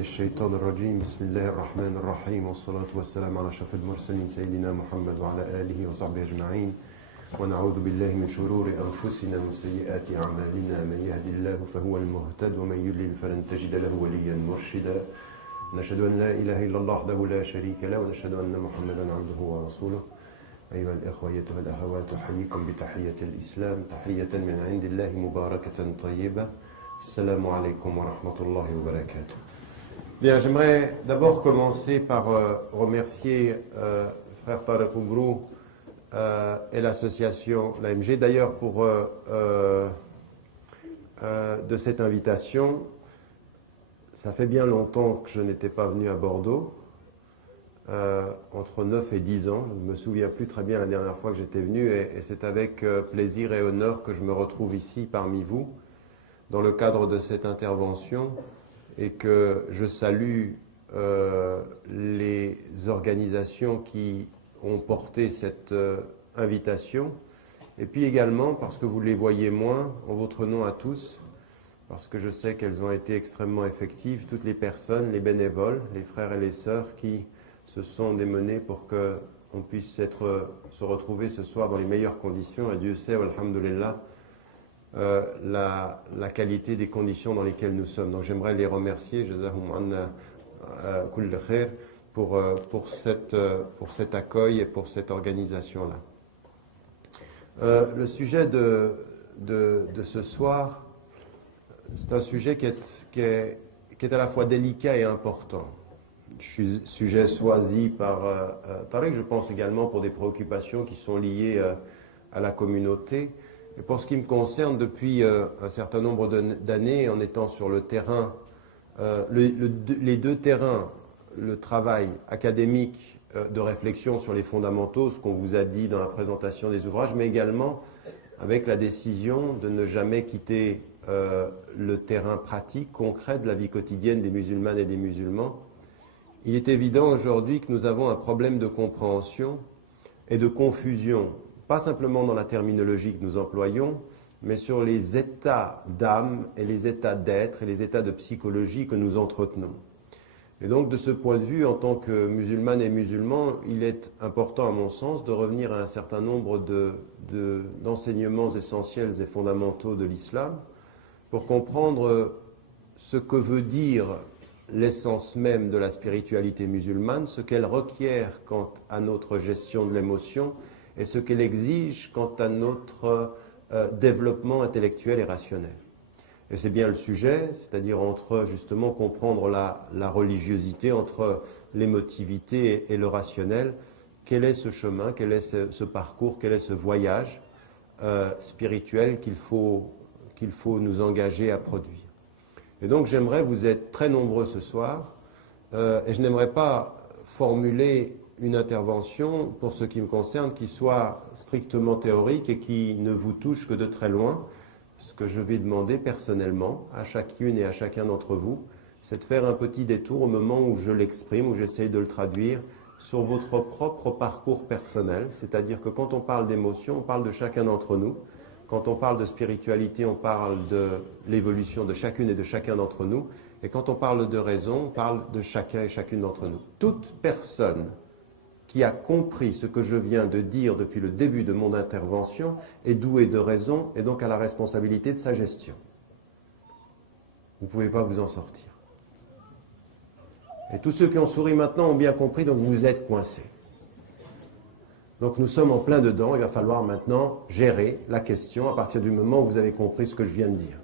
الشيطان الرجيم بسم الله الرحمن الرحيم والصلاة والسلام على أشرف المرسلين سيدنا محمد وعلى آله وصحبه أجمعين ونعوذ بالله من شرور أنفسنا ومن سيئات أعمالنا من يهد الله فهو المهتد ومن يضلل فلن تجد له وليا مرشدا نشهد أن لا إله إلا الله وحده لا شريك له ونشهد أن محمدا عبده ورسوله أيها الإخوة أيتها الأخوات أحييكم بتحية الإسلام تحية من عند الله مباركة طيبة السلام عليكم ورحمة الله وبركاته. Bien, j'aimerais d'abord commencer par remercier Frère Tarek Ougrou et l'association l'AMG, d'ailleurs pour de cette invitation. Ça fait bien longtemps que je n'étais pas venu à Bordeaux, entre 9 et 10 ans. Je ne me souviens plus très bien la dernière fois que j'étais venu et c'est avec plaisir et honneur que je me retrouve ici parmi vous dans le cadre de cette intervention. Et que je salue les organisations qui ont porté cette invitation. Et puis également, parce que vous les voyez moins, en votre nom à tous, parce que je sais qu'elles ont été extrêmement effectives, toutes les personnes, les bénévoles, les frères et les sœurs qui se sont démenés pour qu'on puisse se retrouver ce soir dans les meilleures conditions. Et Dieu sait, alhamdoulilah, la qualité des conditions dans lesquelles nous sommes. Donc j'aimerais les remercier, jazahum anna kull khair, pour cet accueil et pour cette organisation-là. Le sujet de ce soir, c'est un sujet qui est à la fois délicat et important. Sujet choisi par Tarek, je pense également pour des préoccupations qui sont liées à la communauté. Et pour ce qui me concerne, depuis un certain nombre d'années, en étant sur le terrain, les deux terrains, le travail académique de réflexion sur les fondamentaux, ce qu'on vous a dit dans la présentation des ouvrages, mais également avec la décision de ne jamais quitter le terrain pratique, concret de la vie quotidienne des musulmanes et des musulmans, il est évident aujourd'hui que nous avons un problème de compréhension et de confusion, pas simplement dans la terminologie que nous employons, mais sur les états d'âme et les états d'être et les états de psychologie que nous entretenons. Et donc, de ce point de vue, en tant que musulmanes et musulmans, il est important, à mon sens, de revenir à un certain nombre d'enseignements essentiels et fondamentaux de l'islam pour comprendre ce que veut dire l'essence même de la spiritualité musulmane, ce qu'elle requiert quant à notre gestion de l'émotion, et ce qu'elle exige quant à notre développement intellectuel et rationnel. Et c'est bien le sujet, c'est-à-dire entre justement comprendre la religiosité, entre l'émotivité et le rationnel, quel est ce chemin, quel est ce parcours, quel est ce voyage spirituel qu'il faut nous engager à produire. Et donc j'aimerais, vous êtes très nombreux ce soir, et je n'aimerais pas formuler une intervention, pour ce qui me concerne, qui soit strictement théorique et qui ne vous touche que de très loin. Ce que je vais demander personnellement à chacune et à chacun d'entre vous, c'est de faire un petit détour au moment où je l'exprime, où j'essaye de le traduire, sur votre propre parcours personnel. C'est-à-dire que quand on parle d'émotion, on parle de chacun d'entre nous. Quand on parle de spiritualité, on parle de l'évolution de chacune et de chacun d'entre nous. Et quand on parle de raison, on parle de chacun et chacune d'entre nous. Toute personne qui a compris ce que je viens de dire depuis le début de mon intervention est doué de raison et donc a la responsabilité de sa gestion. Vous ne pouvez pas vous en sortir. Et tous ceux qui ont souri maintenant ont bien compris, donc vous êtes coincés. Donc nous sommes en plein dedans, il va falloir maintenant gérer la question à partir du moment où vous avez compris ce que je viens de dire.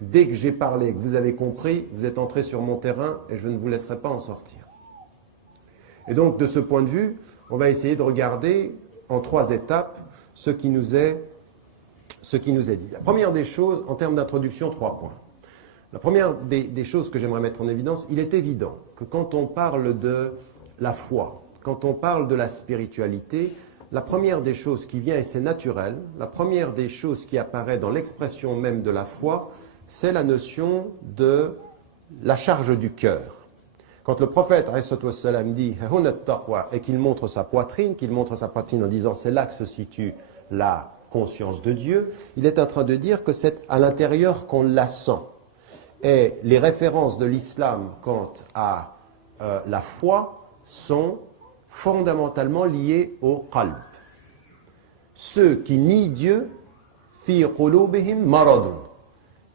Dès que j'ai parlé, que vous avez compris, vous êtes entré sur mon terrain et je ne vous laisserai pas en sortir. Et donc, de ce point de vue, on va essayer de regarder en 3 étapes ce qui nous est dit. La première des choses, en termes d'introduction, 3 points. La première des choses que j'aimerais mettre en évidence, il est évident que quand on parle de la foi, quand on parle de la spiritualité, la première des choses qui vient, et c'est naturel, la première des choses qui apparaît dans l'expression même de la foi, c'est la notion de la charge du cœur. Quand le prophète dit et qu'il montre sa poitrine en disant c'est là que se situe la conscience de Dieu, il est en train de dire que c'est à l'intérieur qu'on la sent. Et les références de l'islam quant à la foi sont fondamentalement liées au qalb. Ceux qui nient Dieu, fi qulubihim maradun.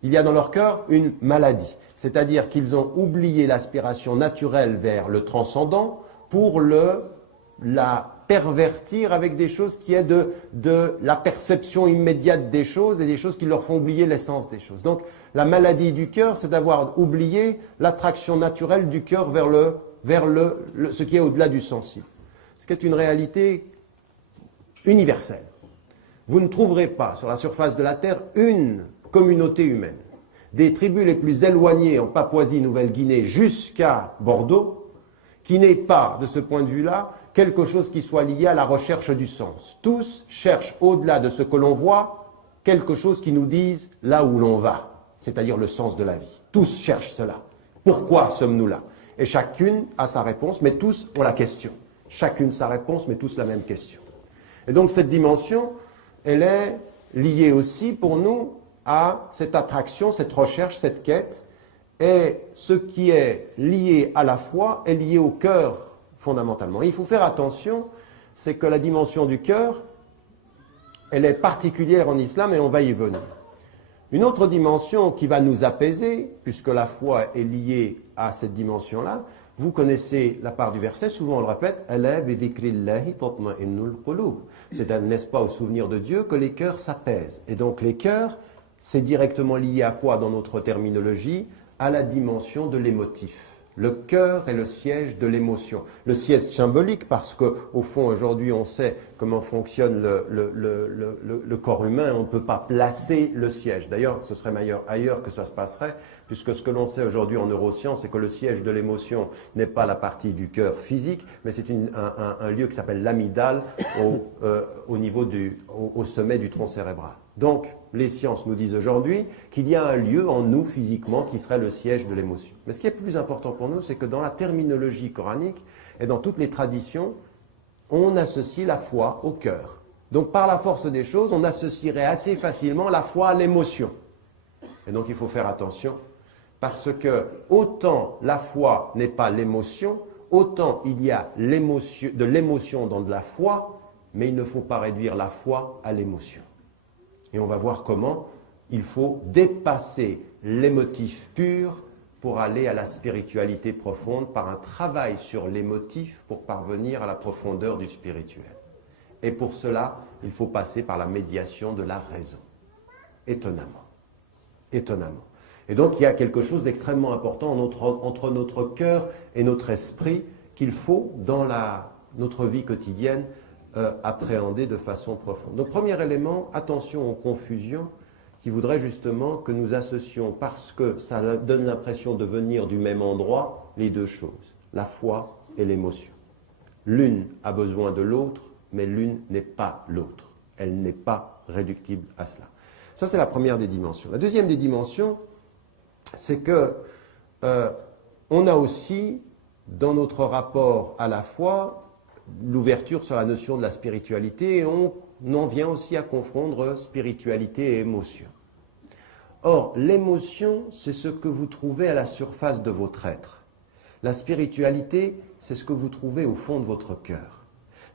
Il y a dans leur cœur une maladie. C'est-à-dire qu'ils ont oublié l'aspiration naturelle vers le transcendant pour la pervertir avec des choses qui est de la perception immédiate des choses et des choses qui leur font oublier l'essence des choses. Donc la maladie du cœur, c'est d'avoir oublié l'attraction naturelle du cœur vers ce qui est au-delà du sensible. Ce qui est une réalité universelle. Vous ne trouverez pas sur la surface de la Terre une communauté humaine, des tribus les plus éloignées en Papouasie-Nouvelle-Guinée jusqu'à Bordeaux, qui n'ait pas, de ce point de vue-là, quelque chose qui soit lié à la recherche du sens. Tous cherchent, au-delà de ce que l'on voit, quelque chose qui nous dise là où l'on va, c'est-à-dire le sens de la vie. Tous cherchent cela. Pourquoi sommes-nous là? Et chacune a sa réponse, mais tous ont la question. Chacune sa réponse, mais tous la même question. Et donc cette dimension, elle est liée aussi pour nous à cette attraction, cette recherche, cette quête. Et ce qui est lié à la foi est lié au cœur fondamentalement. Et il faut faire attention, c'est que la dimension du cœur, elle est particulière en islam et on va y venir. Une autre dimension qui va nous apaiser, puisque la foi est liée à cette dimension-là, vous connaissez la part du verset, souvent on le répète, c'est, n'est-ce pas, au souvenir de Dieu que les cœurs s'apaisent. Et donc les cœurs, c'est directement lié à quoi dans notre terminologie? À la dimension de l'émotif. Le cœur est le siège de l'émotion. Le siège symbolique parce qu'au fond, aujourd'hui, on sait comment fonctionne le corps humain. On ne peut pas placer le siège. D'ailleurs, ce serait ailleurs que ça se passerait, puisque ce que l'on sait aujourd'hui en neurosciences, c'est que le siège de l'émotion n'est pas la partie du cœur physique, mais c'est un lieu qui s'appelle l'amygdale au sommet du tronc cérébral. Donc, les sciences nous disent aujourd'hui qu'il y a un lieu en nous physiquement qui serait le siège de l'émotion. Mais ce qui est plus important pour nous, c'est que dans la terminologie coranique et dans toutes les traditions, on associe la foi au cœur. Donc par la force des choses, on associerait assez facilement la foi à l'émotion. Et donc il faut faire attention, parce que autant la foi n'est pas l'émotion, autant il y a de l'émotion dans de la foi, mais il ne faut pas réduire la foi à l'émotion. Et on va voir comment il faut dépasser l'émotif pur pour aller à la spiritualité profonde par un travail sur l'émotif pour parvenir à la profondeur du spirituel. Et pour cela, il faut passer par la médiation de la raison. Étonnamment. Étonnamment. Et donc il y a quelque chose d'extrêmement important entre notre cœur et notre esprit qu'il faut dans notre vie quotidienne appréhender de façon profonde. Donc premier élément, attention aux confusions qui voudraient justement que nous associons, parce que ça donne l'impression de venir du même endroit, les deux choses, la foi et l'émotion. L'une a besoin de l'autre, mais l'une n'est pas l'autre. Elle n'est pas réductible à cela. Ça, c'est la première des dimensions. La deuxième des dimensions, c'est que on a aussi, dans notre rapport à la foi, l'ouverture sur la notion de la spiritualité, et on en vient aussi à confondre spiritualité et émotion. Or, l'émotion, c'est ce que vous trouvez à la surface de votre être. La spiritualité, c'est ce que vous trouvez au fond de votre cœur.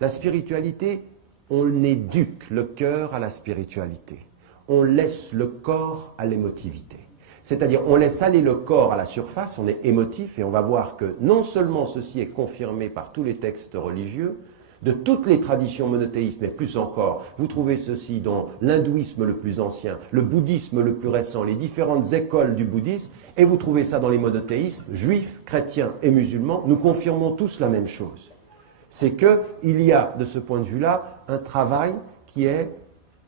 La spiritualité, on éduque le cœur à la spiritualité. On laisse le corps à l'émotivité. C'est-à-dire, on laisse aller le corps à la surface, on est émotif, et on va voir que non seulement ceci est confirmé par tous les textes religieux, de toutes les traditions monothéistes, mais plus encore, vous trouvez ceci dans l'hindouisme le plus ancien, le bouddhisme le plus récent, les différentes écoles du bouddhisme, et vous trouvez ça dans les monothéismes, juifs, chrétiens et musulmans, nous confirmons tous la même chose. C'est qu'il y a, de ce point de vue-là, un travail qui est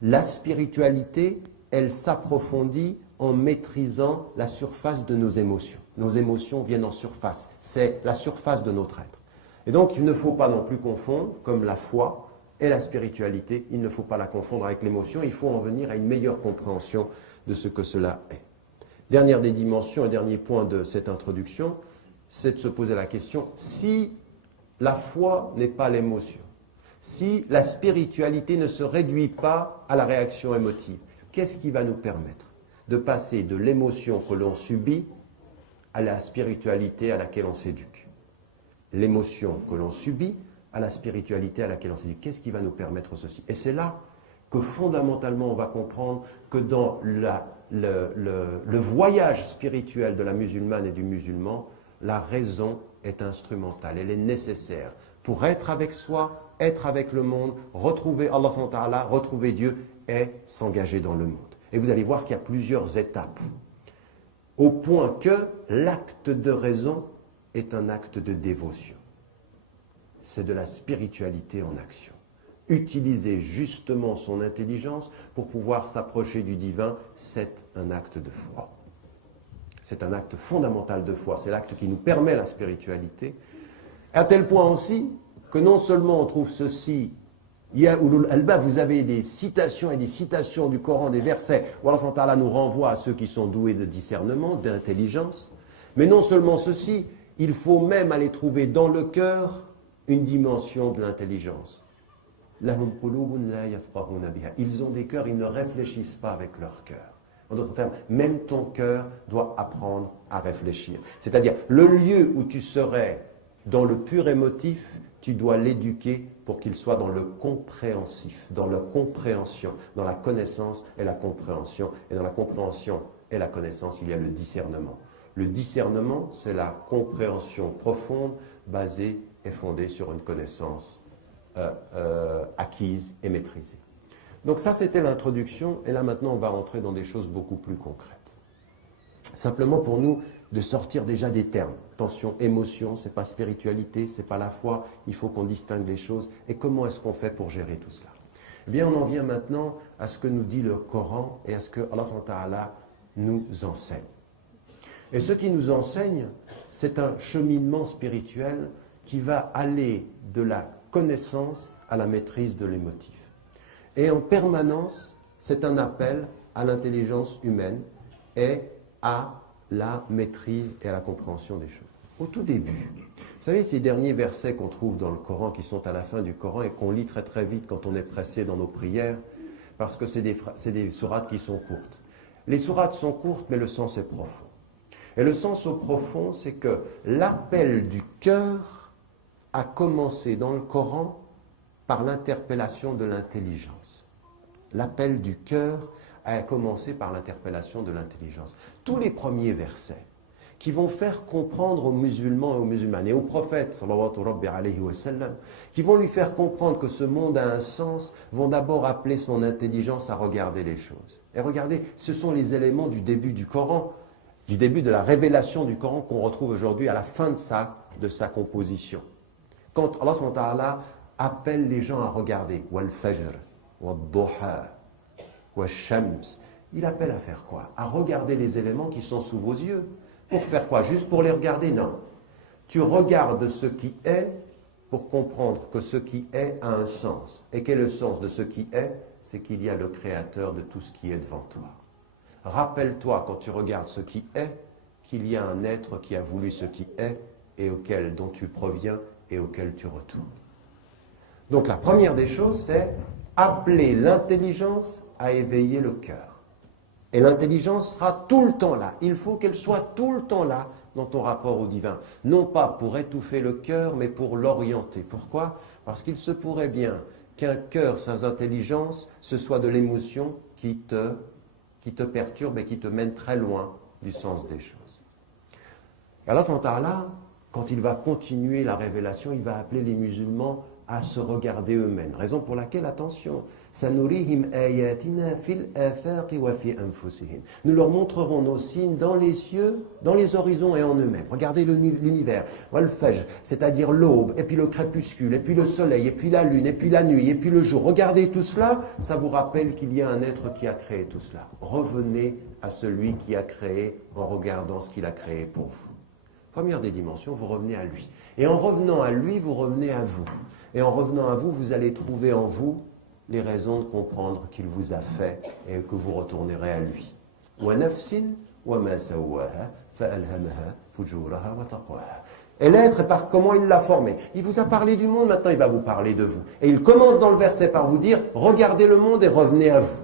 la spiritualité, elle s'approfondit en maîtrisant la surface de nos émotions. Nos émotions viennent en surface. C'est la surface de notre être. Et donc, il ne faut pas non plus confondre, comme la foi et la spiritualité, il ne faut pas la confondre avec l'émotion. Il faut en venir à une meilleure compréhension de ce que cela est. Dernière des dimensions, et dernier point de cette introduction, c'est de se poser la question, si la foi n'est pas l'émotion, si la spiritualité ne se réduit pas à la réaction émotive, qu'est-ce qui va nous permettre de passer de l'émotion que l'on subit à la spiritualité à laquelle on s'éduque. L'émotion que l'on subit à la spiritualité à laquelle on s'éduque. Qu'est-ce qui va nous permettre ceci? Et c'est là que fondamentalement on va comprendre que dans le voyage spirituel de la musulmane et du musulman, la raison est instrumentale, elle est nécessaire pour être avec soi, être avec le monde, retrouver Allah subhanahu wa ta'ala, retrouver Dieu et s'engager dans le monde. Et vous allez voir qu'il y a plusieurs étapes, au point que l'acte de raison est un acte de dévotion. C'est de la spiritualité en action. Utiliser justement son intelligence pour pouvoir s'approcher du divin, c'est un acte de foi. C'est un acte fondamental de foi, c'est l'acte qui nous permet la spiritualité, à tel point aussi que non seulement on trouve ceci, vous avez des citations et des citations du Coran, des versets où Allah subhanahu wa ta'ala nous renvoie à ceux qui sont doués de discernement, d'intelligence, mais non seulement ceci, il faut même aller trouver dans le cœur une dimension de l'intelligence. Ils ont des cœurs, ils ne réfléchissent pas avec leur cœur. En d'autres termes, même ton cœur doit apprendre à réfléchir. C'est-à-dire, le lieu où tu serais dans le pur émotif, tu dois l'éduquer pour qu'il soit dans le compréhensif, dans la compréhension, dans la connaissance et la compréhension. Et dans la compréhension et la connaissance, il y a le discernement. Le discernement, c'est la compréhension profonde, basée et fondée sur une connaissance acquise et maîtrisée. Donc ça, c'était l'introduction, et là maintenant, on va rentrer dans des choses beaucoup plus concrètes. Simplement pour nous, de sortir déjà des termes. Attention, émotion, c'est pas spiritualité, c'est pas la foi, il faut qu'on distingue les choses. Et comment est-ce qu'on fait pour gérer tout cela? Eh bien, on en vient maintenant à ce que nous dit le Coran et à ce que Allah subhanahu wa ta'ala nous enseigne. Et ce qui nous enseigne, c'est un cheminement spirituel qui va aller de la connaissance à la maîtrise de l'émotif. Et en permanence, c'est un appel à l'intelligence humaine et à la maîtrise et à la compréhension des choses. Au tout début, vous savez, ces derniers versets qu'on trouve dans le Coran, qui sont à la fin du Coran et qu'on lit très très vite quand on est pressé dans nos prières, parce que c'est des sourates qui sont courtes. Les sourates sont courtes, mais le sens est profond. Et le sens au profond, c'est que l'appel du cœur a commencé dans le Coran par l'interpellation de l'intelligence. L'appel du cœur a commencé par l'interpellation de l'intelligence. Tous les premiers versets qui vont faire comprendre aux musulmans et aux musulmanes et aux prophètes, sallallahu alayhi wa sallam, qui vont lui faire comprendre que ce monde a un sens, vont d'abord appeler son intelligence à regarder les choses. Et regardez, ce sont les éléments du début du Coran, du début de la révélation du Coran qu'on retrouve aujourd'hui à la fin de sa composition. Quand Allah subhanahu wa ta'ala appelle les gens à regarder, wal fajr, wal duha, wal shams, il appelle à faire quoi? À regarder les éléments qui sont sous vos yeux. Pour faire quoi? Juste pour les regarder? Non. Tu regardes ce qui est pour comprendre que ce qui est a un sens. Et quel est le sens de ce qui est? C'est qu'il y a le créateur de tout ce qui est devant toi. Rappelle-toi quand tu regardes ce qui est, qu'il y a un être qui a voulu ce qui est et dont tu proviens et auquel tu retournes. Donc la première des choses, c'est appeler l'intelligence à éveiller le cœur. Et l'intelligence sera tout le temps là. Il faut qu'elle soit tout le temps là dans ton rapport au divin. Non pas pour étouffer le cœur, mais pour l'orienter. Pourquoi? Parce qu'il se pourrait bien qu'un cœur sans intelligence, ce soit de l'émotion qui te perturbe et qui te mène très loin du sens des choses. Allah subhanahu wa ta'ala, quand il va continuer la révélation, il va appeler les musulmans à se regarder eux-mêmes. Raison pour laquelle, attention, sanurihim ayatina fil afaqi wa fi anfusihim. Nous leur montrerons nos signes dans les cieux, dans les horizons et en eux-mêmes. Regardez l'univers, wal fajr, c'est-à-dire l'aube, et puis le crépuscule, et puis le soleil, et puis la lune, et puis la nuit, et puis le jour. Regardez tout cela, ça vous rappelle qu'il y a un être qui a créé tout cela. Revenez à celui qui a créé en regardant ce qu'il a créé pour vous. Première des dimensions, vous revenez à lui. Et en revenant à lui, vous revenez à vous. Et en revenant à vous, vous allez trouver en vous les raisons de comprendre qu'il vous a fait et que vous retournerez à lui. Et l'être, par comment il l'a formé. Il vous a parlé du monde, maintenant il va vous parler de vous. Et il commence dans le verset par vous dire, regardez le monde et revenez à vous.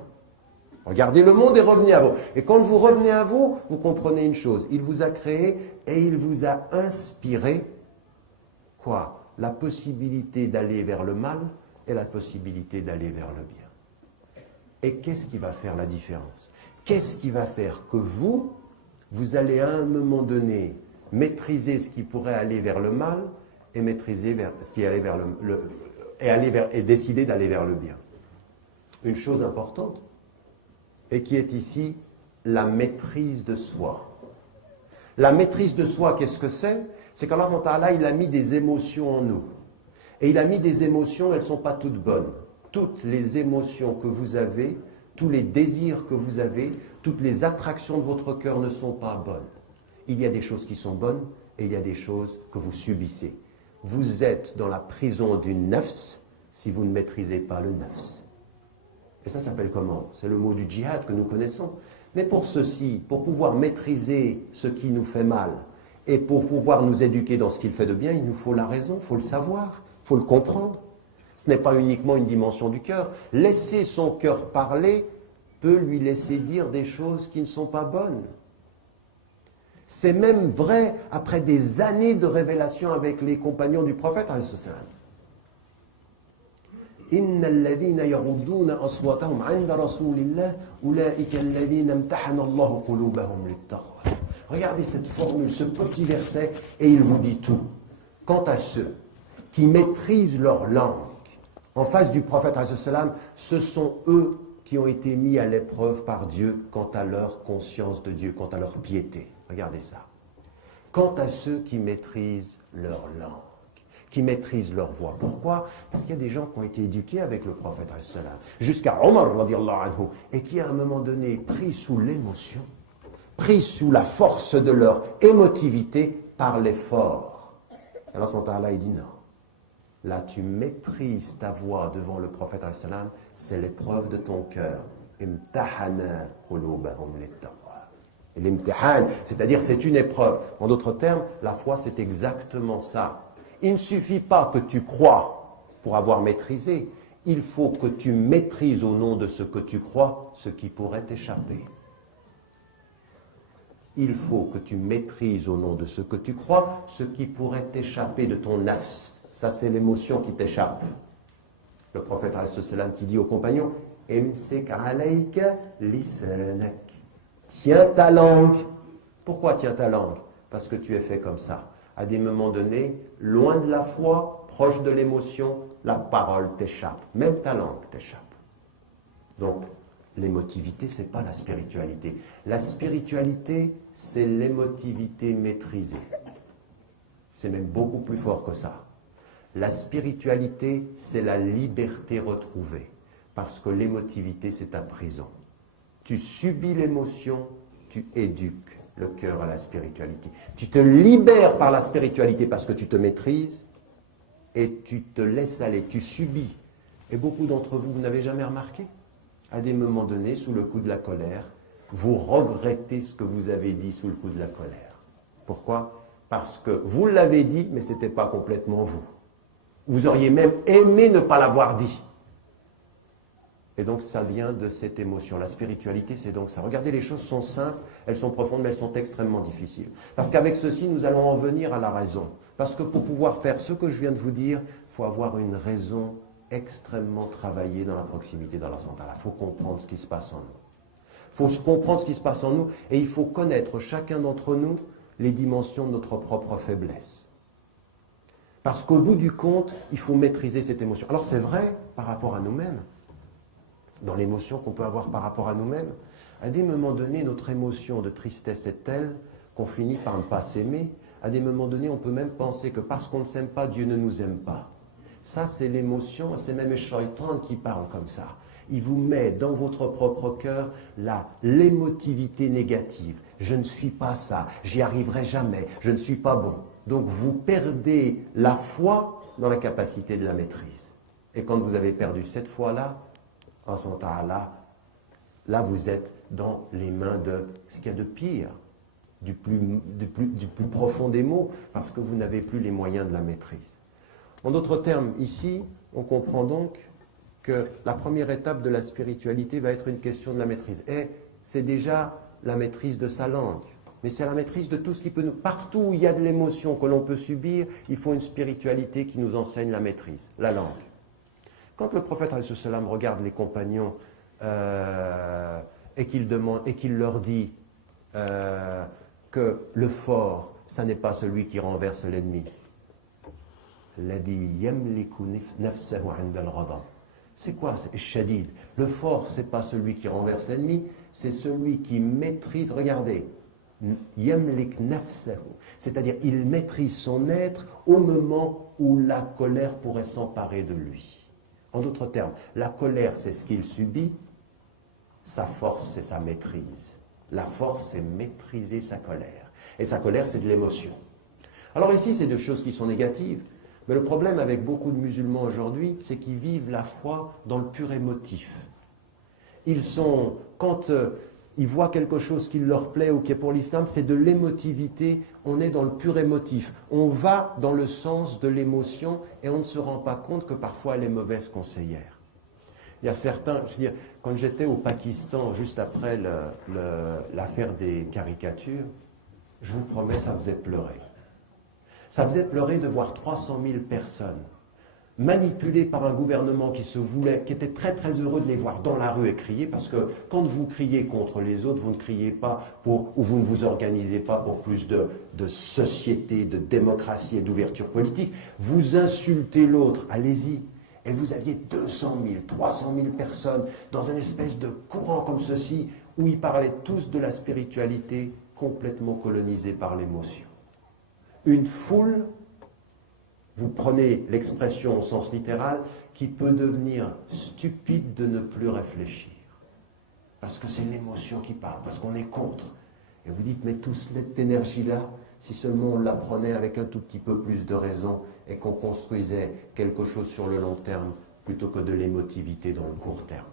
Regardez le monde et revenez à vous. Et quand vous revenez à vous, vous comprenez une chose. Il vous a créé et il vous a inspiré quoi? La possibilité d'aller vers le mal et la possibilité d'aller vers le bien. Et qu'est-ce qui va faire la différence? Qu'est-ce qui va faire que vous allez à un moment donné maîtriser ce qui pourrait aller vers le mal et maîtriser ce qui allait vers et décider d'aller vers le bien? Une chose importante, et qui est ici la maîtrise de soi. La maîtrise de soi, qu'est-ce que c'est? C'est qu'Allah, il a mis des émotions en nous. Et il a mis des émotions, elles ne sont pas toutes bonnes. Toutes les émotions que vous avez, tous les désirs que vous avez, toutes les attractions de votre cœur ne sont pas bonnes. Il y a des choses qui sont bonnes et il y a des choses que vous subissez. Vous êtes dans la prison du nafs si vous ne maîtrisez pas le nafs. Et ça s'appelle comment? C'est le mot du djihad que nous connaissons. Mais pour ceci, pour pouvoir maîtriser ce qui nous fait mal et pour pouvoir nous éduquer dans ce qu'il fait de bien, il nous faut la raison, il faut le savoir, il faut le comprendre. Ce n'est pas uniquement une dimension du cœur. Laisser son cœur parler peut lui laisser dire des choses qui ne sont pas bonnes. C'est même vrai après des années de révélation avec les compagnons du prophète. إن الذين يغضون أصواتهم عند رسول الله أولئك الذين امتحن الله قلوبهم للتقوى. Regardez cette formule, ce petit verset, et il vous dit tout. Quant à ceux qui maîtrisent leur langue en face du prophète, ce sont eux qui ont été mis à l'épreuve par Dieu quant à leur conscience de Dieu, quant à leur piété. Regardez ça. Quant à ceux qui maîtrisent leur langue, qui maîtrisent leur voix. Pourquoi? Parce qu'il y a des gens qui ont été éduqués avec le prophète, jusqu'à Omar, et qui à un moment donné, pris sous l'émotion, pris sous la force de leur émotivité, parlaient fort. Alors ce moment-là, il dit non. Là, tu maîtrises ta voix devant le prophète, c'est l'épreuve de ton cœur. Imtahana qulubahum lit-taqwa. Et l'imtihan, c'est-à-dire c'est une épreuve. En d'autres termes, la foi, c'est exactement ça. Il ne suffit pas que tu crois pour avoir maîtrisé. Il faut que tu maîtrises au nom de ce que tu crois, ce qui pourrait t'échapper. Il faut que tu maîtrises au nom de ce que tu crois, ce qui pourrait t'échapper de ton nafs. Ça, c'est l'émotion qui t'échappe. Le prophète qui dit aux compagnons, « Imsik alayka lisanak » Tiens ta langue. Pourquoi tiens ta langue? Parce que tu es fait comme ça. À des moments donnés, loin de la foi, proche de l'émotion, la parole t'échappe. Même ta langue t'échappe. Donc, l'émotivité, ce n'est pas la spiritualité. La spiritualité, c'est l'émotivité maîtrisée. C'est même beaucoup plus fort que ça. La spiritualité, c'est la liberté retrouvée. Parce que l'émotivité, c'est ta prison. Tu subis l'émotion, tu éduques le cœur à la spiritualité. Tu te libères par la spiritualité parce que tu te maîtrises et tu te laisses aller, tu subis. Et beaucoup d'entre vous, vous n'avez jamais remarqué? À des moments donnés, sous le coup de la colère, vous regrettez ce que vous avez dit sous le coup de la colère. Pourquoi? Parce que vous l'avez dit, mais ce n'était pas complètement vous. Vous auriez même aimé ne pas l'avoir dit. Et donc ça vient de cette émotion. La spiritualité, c'est donc ça. Regardez, les choses sont simples, elles sont profondes, mais elles sont extrêmement difficiles. Parce qu'avec ceci, nous allons en venir à la raison. Parce que pour pouvoir faire ce que je viens de vous dire, il faut avoir une raison extrêmement travaillée dans la proximité d'Allah. Il faut comprendre ce qui se passe en nous. Il faut comprendre ce qui se passe en nous et il faut connaître chacun d'entre nous les dimensions de notre propre faiblesse. Parce qu'au bout du compte, il faut maîtriser cette émotion. Alors c'est vrai par rapport à nous-mêmes. Dans l'émotion qu'on peut avoir par rapport à nous-mêmes. À des moments donnés, notre émotion de tristesse est telle qu'on finit par ne pas s'aimer. À des moments donnés, on peut même penser que parce qu'on ne s'aime pas, Dieu ne nous aime pas. Ça, c'est l'émotion, c'est même le shaitan qui parle comme ça. Il vous met dans votre propre cœur l'émotivité négative. Je ne suis pas ça, j'y arriverai jamais, je ne suis pas bon. Donc vous perdez la foi dans la capacité de la maîtrise. Et quand vous avez perdu cette foi-là, en ce moment-là, là vous êtes dans les mains de ce qu'il y a de pire, du plus profond des maux, parce que vous n'avez plus les moyens de la maîtrise. En d'autres termes, ici, on comprend donc que la première étape de la spiritualité va être une question de la maîtrise. Et c'est déjà la maîtrise de sa langue. Mais c'est la maîtrise de tout ce qui peut nous... Partout où il y a de l'émotion que l'on peut subir, il faut une spiritualité qui nous enseigne la maîtrise, la langue. Quand le prophète alayhi salam regarde les compagnons et qu'il leur dit que le fort, ça n'est pas celui qui renverse l'ennemi. C'est quoi shadid? Le fort, c'est pas celui qui renverse l'ennemi, c'est celui qui maîtrise, regardez, yamlik nafsahu, c'est-à-dire il maîtrise son être au moment où la colère pourrait s'emparer de lui. En d'autres termes, la colère, c'est ce qu'il subit, sa force, c'est sa maîtrise. La force, c'est maîtriser sa colère. Et sa colère, c'est de l'émotion. Alors ici, c'est deux choses qui sont négatives, mais le problème avec beaucoup de musulmans aujourd'hui, c'est qu'ils vivent la foi dans le pur émotif. Ils sont, quand ils voient quelque chose qui leur plaît ou qui est pour l'islam, c'est de l'émotivité, on est dans le pur émotif. On va dans le sens de l'émotion et on ne se rend pas compte que parfois elle est mauvaise conseillère. Il y a certains, je veux dire, quand j'étais au Pakistan, juste après l'affaire des caricatures, je vous promets, ça faisait pleurer. Ça faisait pleurer de voir 300 000 personnes manipulées par un gouvernement qui était très très heureux de les voir dans la rue et crier, parce que quand vous criez contre les autres, vous ne criez pas ou vous ne vous organisez pas pour plus de société, de démocratie et d'ouverture politique. Vous insultez l'autre, allez-y. Et vous aviez 200 000, 300 000 personnes dans une espèce de courant comme ceci, où ils parlaient tous de la spiritualité complètement colonisée par l'émotion. Une foule, vous prenez l'expression au sens littéral, qui peut devenir stupide de ne plus réfléchir. Parce que c'est l'émotion qui parle, parce qu'on est contre. Et vous dites, mais toute cette énergie-là, si seulement on la prenait avec un tout petit peu plus de raison et qu'on construisait quelque chose sur le long terme plutôt que de l'émotivité dans le court terme.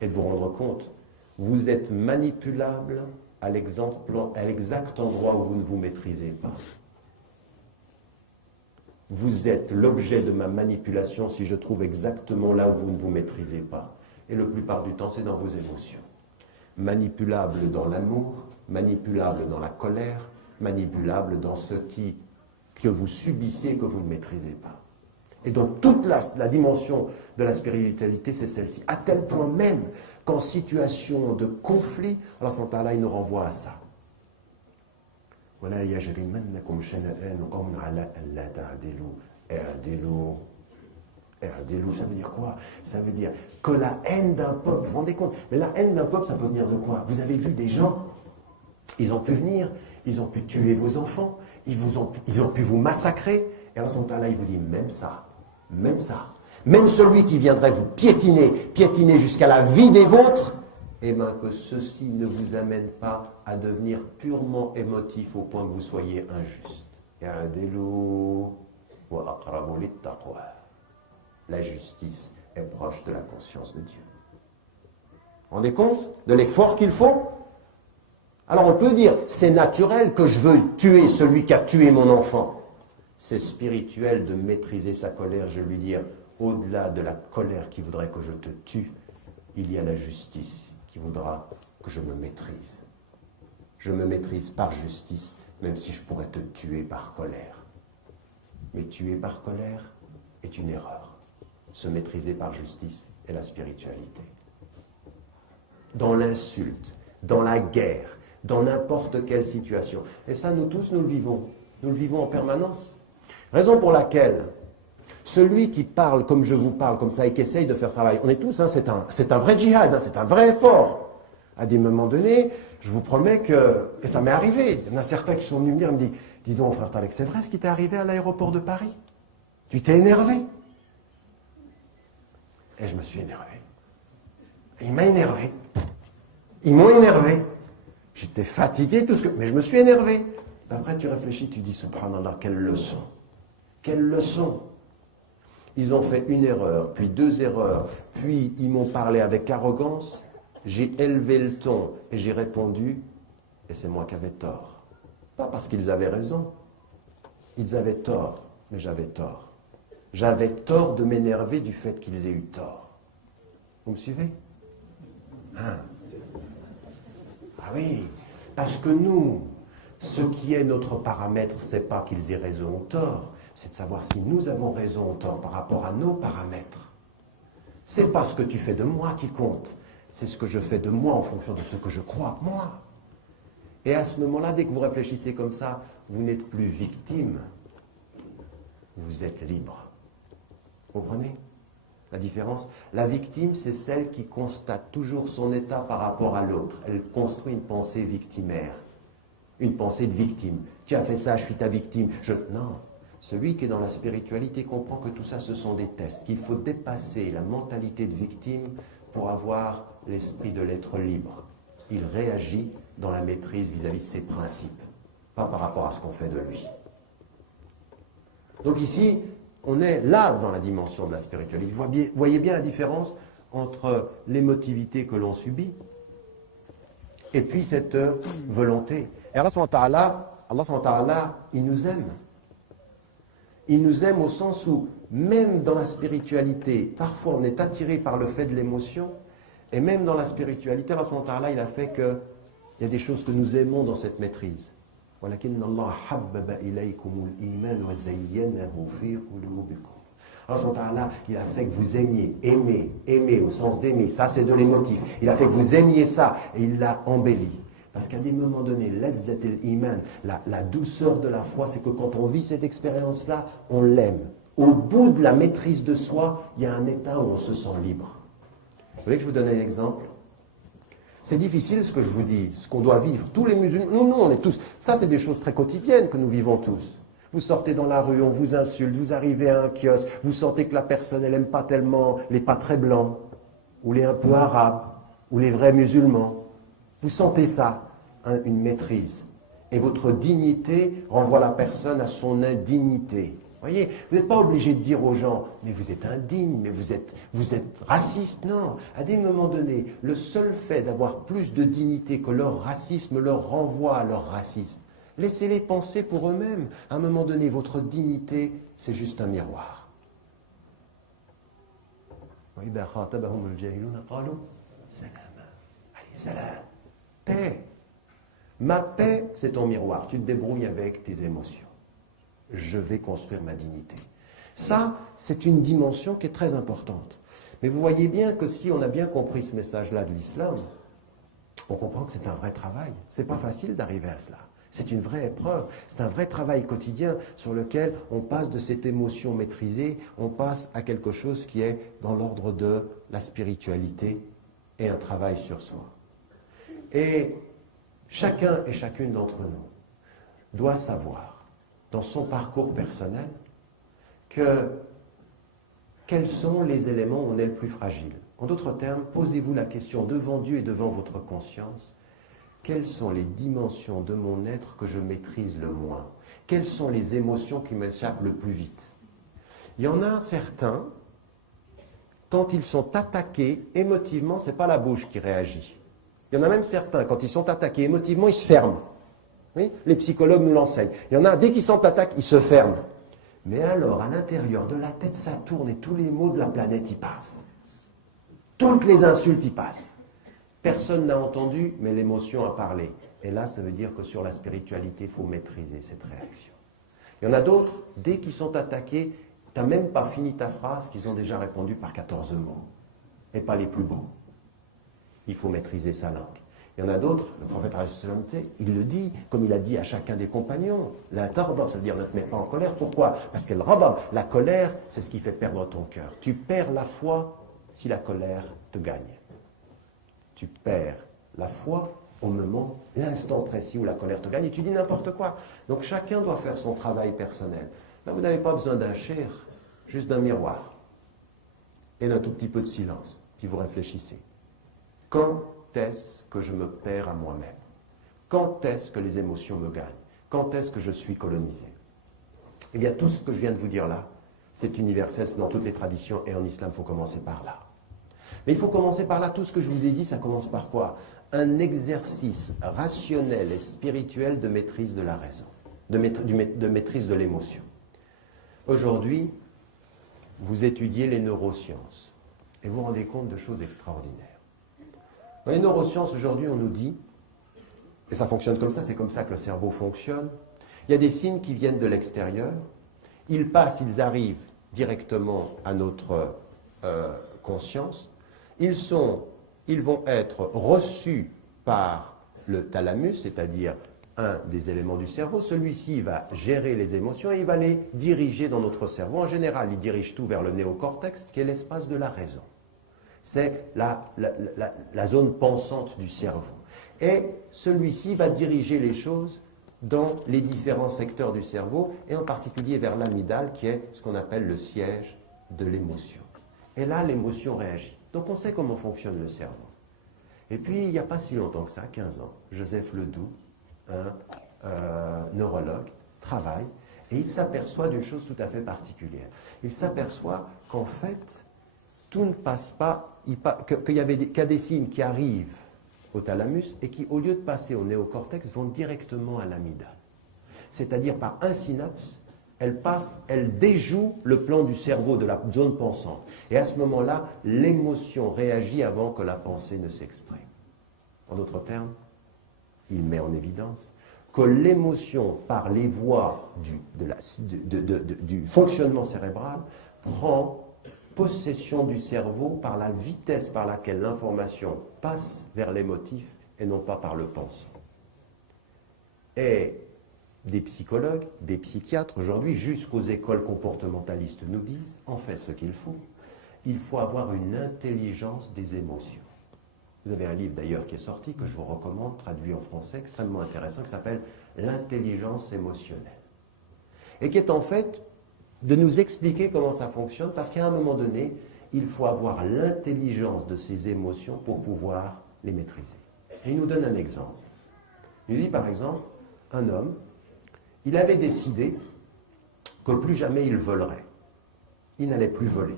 Et de vous rendre compte, vous êtes manipulable à l'exact endroit où vous ne vous maîtrisez pas. Vous êtes l'objet de ma manipulation si je trouve exactement là où vous ne vous maîtrisez pas. Et la plupart du temps, c'est dans vos émotions. Manipulable dans l'amour, manipulable dans la colère, manipulable dans ce que vous subissez et que vous ne maîtrisez pas. Et donc toute la dimension de la spiritualité, c'est celle-ci. À tel point même qu'en situation de conflit, Allah subhanahu wa ta'ala, il nous renvoie à ça. وَلَا يَجْرِمَنَّكُمْ شَنَآنُ قَوْمٍ عَلَىٰ أَلَّا تَعْدِلُوا اعْدِلُوا. اعْدِلُوا, ça veut dire quoi? Ça veut dire que la haine d'un peuple, vous vous rendez compte? Mais la haine d'un peuple, ça peut venir de quoi? Vous avez vu des gens, ils ont pu venir, ils ont pu tuer vos enfants, ils ont pu vous massacrer, et Allah subhanahu wa ta'ala, il vous dit même ça, même celui qui viendrait vous piétiner jusqu'à la vie des vôtres, et bien que ceci ne vous amène pas à devenir purement émotif au point que vous soyez injuste. La justice est proche de la conscience de Dieu. Vous vous rendez compte de l'effort qu'il faut? Alors on peut dire, c'est naturel que je veux tuer celui qui a tué mon enfant. C'est spirituel de maîtriser sa colère, je vais lui dire, au-delà de la colère qui voudrait que je te tue, il y a la justice qui voudra que je me maîtrise. Je me maîtrise par justice, même si je pourrais te tuer par colère. Mais tuer par colère est une erreur. Se maîtriser par justice est la spiritualité. Dans l'insulte, dans la guerre, dans n'importe quelle situation. Et ça, nous tous, nous le vivons. Nous le vivons en permanence. Raison pour laquelle celui qui parle comme je vous parle, comme ça, et qui essaye de faire ce travail, on est tous, hein, c'est un vrai djihad, hein, c'est un vrai effort. À des moments donnés, je vous promets que ça m'est arrivé. Il y en a certains qui sont venus me dire, me disent, dis donc frère Talek, c'est vrai ce qui t'est arrivé à l'aéroport de Paris? Tu t'es énervé? Et je me suis énervé. Et il m'a énervé. Ils m'ont énervé. J'étais fatigué, mais je me suis énervé. Après, tu réfléchis, tu dis, subhanallah, quelle leçon. Quelle leçon. Ils ont fait une erreur, puis deux erreurs, puis ils m'ont parlé avec arrogance, j'ai élevé le ton et j'ai répondu, et c'est moi qui avais tort. Pas parce qu'ils avaient raison. Ils avaient tort, mais j'avais tort. J'avais tort de m'énerver du fait qu'ils aient eu tort. Vous me suivez? Hein? Ah oui, parce que nous, ce qui est notre paramètre, c'est pas qu'ils aient raison ou tort, c'est de savoir si nous avons raison ou tort par rapport à nos paramètres. C'est pas ce que tu fais de moi qui compte, c'est ce que je fais de moi en fonction de ce que je crois, moi. Et à ce moment-là, dès que vous réfléchissez comme ça, vous n'êtes plus victime, vous êtes libre. Vous comprenez la différence? La victime, c'est celle qui constate toujours son état par rapport à l'autre. Elle construit une pensée victimaire, une pensée de victime. Tu as fait ça, je suis ta victime. Non. Celui qui est dans la spiritualité comprend que tout ça, ce sont des tests, qu'il faut dépasser la mentalité de victime pour avoir l'esprit de l'être libre. Il réagit dans la maîtrise vis-à-vis de ses principes, pas par rapport à ce qu'on fait de lui. Donc ici, on est là dans la dimension de la spiritualité. Vous voyez bien la différence entre l'émotivité que l'on subit et puis cette volonté. Et Allah subhanahu wa ta'ala, il nous aime. Il nous aime au sens où, même dans la spiritualité, parfois on est attiré par le fait de l'émotion, et même dans la spiritualité, Allah subhanahu wa ta'ala, il a fait qu'il y a des choses que nous aimons dans cette maîtrise. Allah subhanahu wa ta'ala, il a fait que vous aimiez, aimer au sens d'aimer, ça c'est de l'émotif. Il a fait que vous aimiez ça et il l'a embelli. Parce qu'à des moments donnés, la douceur de la foi, c'est que quand on vit cette expérience-là, on l'aime. Au bout de la maîtrise de soi, il y a un état où on se sent libre. Vous voulez que je vous donne un exemple? C'est difficile ce que je vous dis, ce qu'on doit vivre. Tous les musulmans, nous on est tous. Ça, c'est des choses très quotidiennes que nous vivons tous. Vous sortez dans la rue, on vous insulte, vous arrivez à un kiosque, vous sentez que la personne, elle n'aime pas tellement les pas très blancs, ou les un peu arabes, ou les vrais musulmans. Vous sentez ça, une maîtrise. Et votre dignité renvoie la personne à son indignité. Vous voyez, vous n'êtes pas obligé de dire aux gens, mais vous êtes indigne, mais vous êtes raciste. Non, à des moments donnés, le seul fait d'avoir plus de dignité que leur racisme leur renvoie à leur racisme. Laissez-les penser pour eux-mêmes. À un moment donné, votre dignité, c'est juste un miroir. Salam. Paix. Ma paix, c'est ton miroir. Tu te débrouilles avec tes émotions. Je vais construire ma dignité. Ça, c'est une dimension qui est très importante. Mais vous voyez bien que si on a bien compris ce message-là de l'islam, on comprend que c'est un vrai travail. C'est pas facile d'arriver à cela. C'est une vraie épreuve. C'est un vrai travail quotidien sur lequel on passe de cette émotion maîtrisée, on passe à quelque chose qui est dans l'ordre de la spiritualité et un travail sur soi. Et chacun et chacune d'entre nous doit savoir, dans son parcours personnel, quels sont les éléments où on est le plus fragile. En d'autres termes, posez-vous la question devant Dieu et devant votre conscience, quelles sont les dimensions de mon être que je maîtrise le moins? Quelles sont les émotions qui m'échappent le plus vite? Il y en a certains, quand ils sont attaqués émotivement, ce n'est pas la bouche qui réagit. Il y en a même certains, quand ils sont attaqués émotivement, ils se ferment. Oui, les psychologues nous l'enseignent. Il y en a, dès qu'ils sentent l'attaque, ils se ferment. Mais alors, à l'intérieur de la tête, ça tourne et tous les mots de la planète y passent. Toutes les insultes y passent. Personne n'a entendu, mais l'émotion a parlé. Et là, ça veut dire que sur la spiritualité, il faut maîtriser cette réaction. Il y en a d'autres, dès qu'ils sont attaqués, tu n'as même pas fini ta phrase, qu'ils ont déjà répondu par 14 mots. Et pas les plus beaux. Il faut maîtriser sa langue. Il y en a d'autres, le prophète, il le dit, comme il a dit à chacun des compagnons, la tardab, c'est-à-dire ne te mets pas en colère. Pourquoi? Parce que la colère, c'est ce qui fait perdre ton cœur. Tu perds la foi si la colère te gagne. Tu perds la foi au moment, l'instant précis où la colère te gagne et tu dis n'importe quoi. Donc chacun doit faire son travail personnel. Là, vous n'avez pas besoin d'un cher, juste d'un miroir et d'un tout petit peu de silence. Puis vous réfléchissez. Quand est-ce que je me perds à moi-même? Quand est-ce que les émotions me gagnent? Quand est-ce que je suis colonisé? Eh bien, tout ce que je viens de vous dire là, c'est universel, c'est dans toutes les traditions, et en islam, il faut commencer par là. Mais il faut commencer par là. Tout ce que je vous ai dit, ça commence par quoi? Un exercice rationnel et spirituel de maîtrise de la raison, de maîtrise de l'émotion. Aujourd'hui, vous étudiez les neurosciences et vous vous rendez compte de choses extraordinaires. Dans les neurosciences, aujourd'hui, on nous dit, et ça fonctionne comme ça, c'est comme ça que le cerveau fonctionne, il y a des signes qui viennent de l'extérieur, ils passent, ils arrivent directement à notre conscience, ils vont être reçus par le thalamus, c'est-à-dire un des éléments du cerveau. Celui-ci va gérer les émotions et il va les diriger dans notre cerveau. En général, il dirige tout vers le néocortex, qui est l'espace de la raison. C'est la zone pensante du cerveau. Et celui-ci va diriger les choses dans les différents secteurs du cerveau, et en particulier vers l'amygdale, qui est ce qu'on appelle le siège de l'émotion. Et là, l'émotion réagit. Donc on sait comment fonctionne le cerveau. Et puis, il n'y a pas si longtemps que ça, 15 ans, Joseph Ledoux, un neurologue, travaille, et il s'aperçoit d'une chose tout à fait particulière. Il s'aperçoit qu'en fait, tout ne passe pas, qu'il y a des signes qui arrivent au thalamus et qui, au lieu de passer au néocortex, vont directement à l'amygdale. C'est-à-dire par un synapse, elle déjoue le plan du cerveau, de la zone pensante. Et à ce moment-là, l'émotion réagit avant que la pensée ne s'exprime. En d'autres termes, il met en évidence que l'émotion, par les voies du fonctionnement cérébral, prend possession du cerveau par la vitesse par laquelle l'information passe vers l'émotif et non pas par le pensant. Et des psychologues, des psychiatres aujourd'hui, jusqu'aux écoles comportementalistes nous disent, en fait ce qu'il faut avoir une intelligence des émotions. Vous avez un livre d'ailleurs qui est sorti, que je vous recommande, traduit en français, extrêmement intéressant, qui s'appelle « L'intelligence émotionnelle ». Et qui est en fait de nous expliquer comment ça fonctionne, parce qu'à un moment donné, il faut avoir l'intelligence de ces émotions pour pouvoir les maîtriser. Et il nous donne un exemple. Il dit par exemple, un homme, il avait décidé que plus jamais il volerait. Il n'allait plus voler.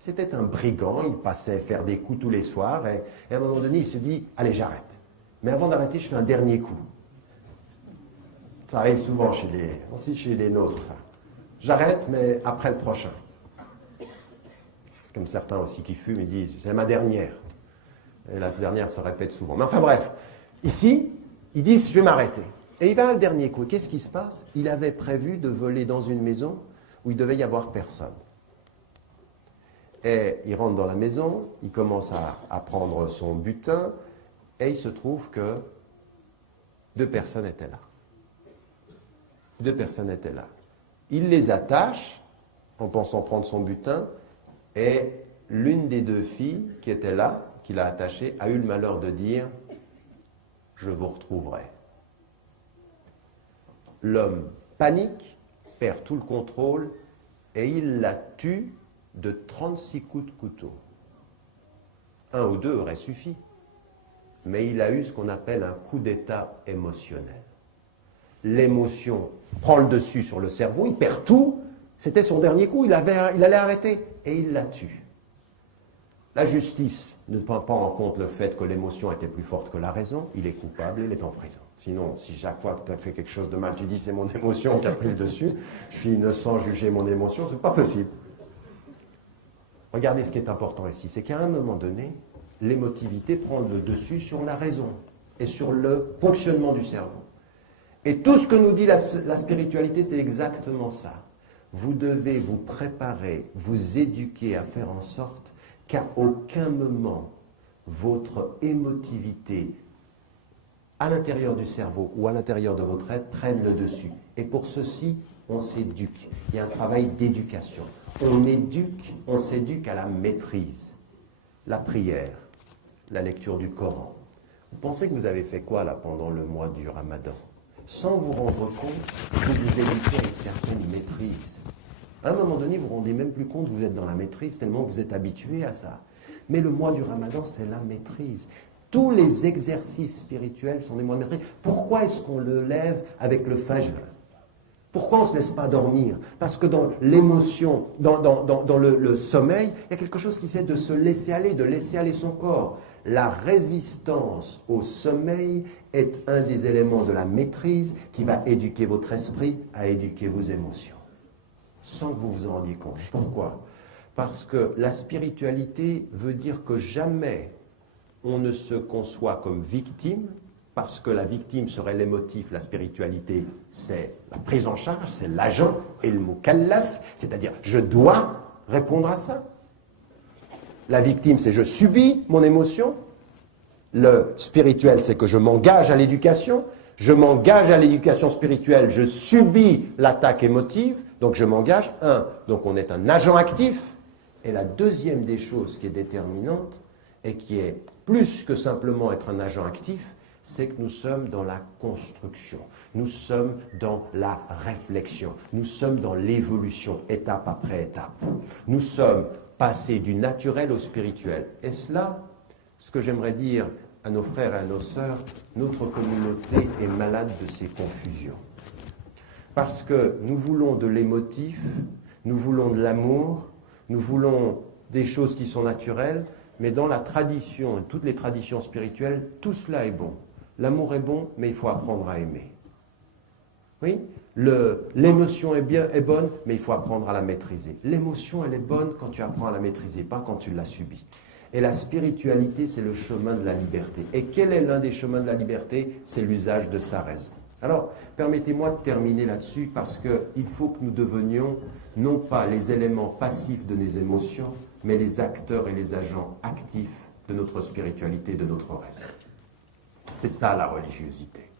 C'était un brigand, il passait faire des coups tous les soirs, et à un moment donné, il se dit, allez, j'arrête. Mais avant d'arrêter, je fais un dernier coup. Ça arrive souvent aussi chez les nôtres, ça. J'arrête, mais après le prochain. C'est comme certains aussi qui fument, ils disent, c'est ma dernière. Et la dernière se répète souvent. Mais enfin bref, ici, ils disent, je vais m'arrêter. Et il va à le dernier coup. Qu'est-ce qui se passe? Il avait prévu de voler dans une maison où il devait y avoir personne. Et il rentre dans la maison, il commence à prendre son butin, et il se trouve que 2 personnes étaient là. 2 personnes étaient là. Il les attache, en pensant prendre son butin, et l'une des 2 filles qui était là, qu'il a attachée, a eu le malheur de dire « Je vous retrouverai ». L'homme panique, perd tout le contrôle, et il la tue de 36 coups de couteau. 1 ou 2 aurait suffi, mais il a eu ce qu'on appelle un coup d'état émotionnel. L'émotion prend le dessus sur le cerveau, il perd tout, c'était son dernier coup, il allait arrêter, et il la tue. La justice ne prend pas en compte le fait que l'émotion était plus forte que la raison, il est coupable, il est en prison. Sinon, si chaque fois que tu as fait quelque chose de mal, tu dis c'est mon émotion qui a pris le dessus, je suis innocent, juger mon émotion, c'est pas possible. Regardez ce qui est important ici, c'est qu'à un moment donné, l'émotivité prend le dessus sur la raison et sur le fonctionnement du cerveau. Et tout ce que nous dit la spiritualité, c'est exactement ça. Vous devez vous préparer, vous éduquer à faire en sorte qu'à aucun moment, votre émotivité à l'intérieur du cerveau ou à l'intérieur de votre être prenne le dessus. Et pour ceci, on s'éduque. Il y a un travail d'éducation. On s'éduque à la maîtrise. La prière, la lecture du Coran. Vous pensez que vous avez fait quoi là pendant le mois du Ramadan? Sans vous rendre compte, vous vous éduquez à une certaine maîtrise. À un moment donné, vous ne vous rendez même plus compte que vous êtes dans la maîtrise, tellement vous êtes habitué à ça. Mais le mois du Ramadan, c'est la maîtrise. Tous les exercices spirituels sont des mois de maîtrise. Pourquoi est-ce qu'on le lève avec le fajr? Pourquoi on ne se laisse pas dormir? Parce que dans l'émotion, dans le sommeil, il y a quelque chose qui c'est de se laisser aller, de laisser aller son corps. La résistance au sommeil est un des éléments de la maîtrise qui va éduquer votre esprit à éduquer vos émotions. Sans que vous vous en rendiez compte. Pourquoi? Parce que la spiritualité veut dire que jamais on ne se conçoit comme victime, parce que la victime serait l'émotif, la spiritualité c'est la prise en charge, c'est l'agent, et le mukallaf, c'est-à-dire je dois répondre à ça. La victime c'est je subis mon émotion, le spirituel c'est que je m'engage à l'éducation, je m'engage à l'éducation spirituelle, je subis l'attaque émotive, donc je m'engage, donc on est un agent actif, et la deuxième des choses qui est déterminante, et qui est plus que simplement être un agent actif, c'est que nous sommes dans la construction, nous sommes dans la réflexion, nous sommes dans l'évolution, étape après étape. Nous sommes passés du naturel au spirituel. Et cela, ce que j'aimerais dire à nos frères et à nos sœurs, notre communauté est malade de ces confusions. Parce que nous voulons de l'émotif, nous voulons de l'amour, nous voulons des choses qui sont naturelles, mais dans la tradition, toutes les traditions spirituelles, tout cela est bon. L'amour est bon, mais il faut apprendre à aimer. Oui, l'émotion est bonne, mais il faut apprendre à la maîtriser. L'émotion, elle est bonne quand tu apprends à la maîtriser, pas quand tu la subis. Et la spiritualité, c'est le chemin de la liberté. Et quel est l'un des chemins de la liberté? C'est l'usage de sa raison. Alors, permettez-moi de terminer là-dessus parce qu'il faut que nous devenions non pas les éléments passifs de nos émotions, mais les acteurs et les agents actifs de notre spiritualité, de notre raison. C'est ça la religiosité.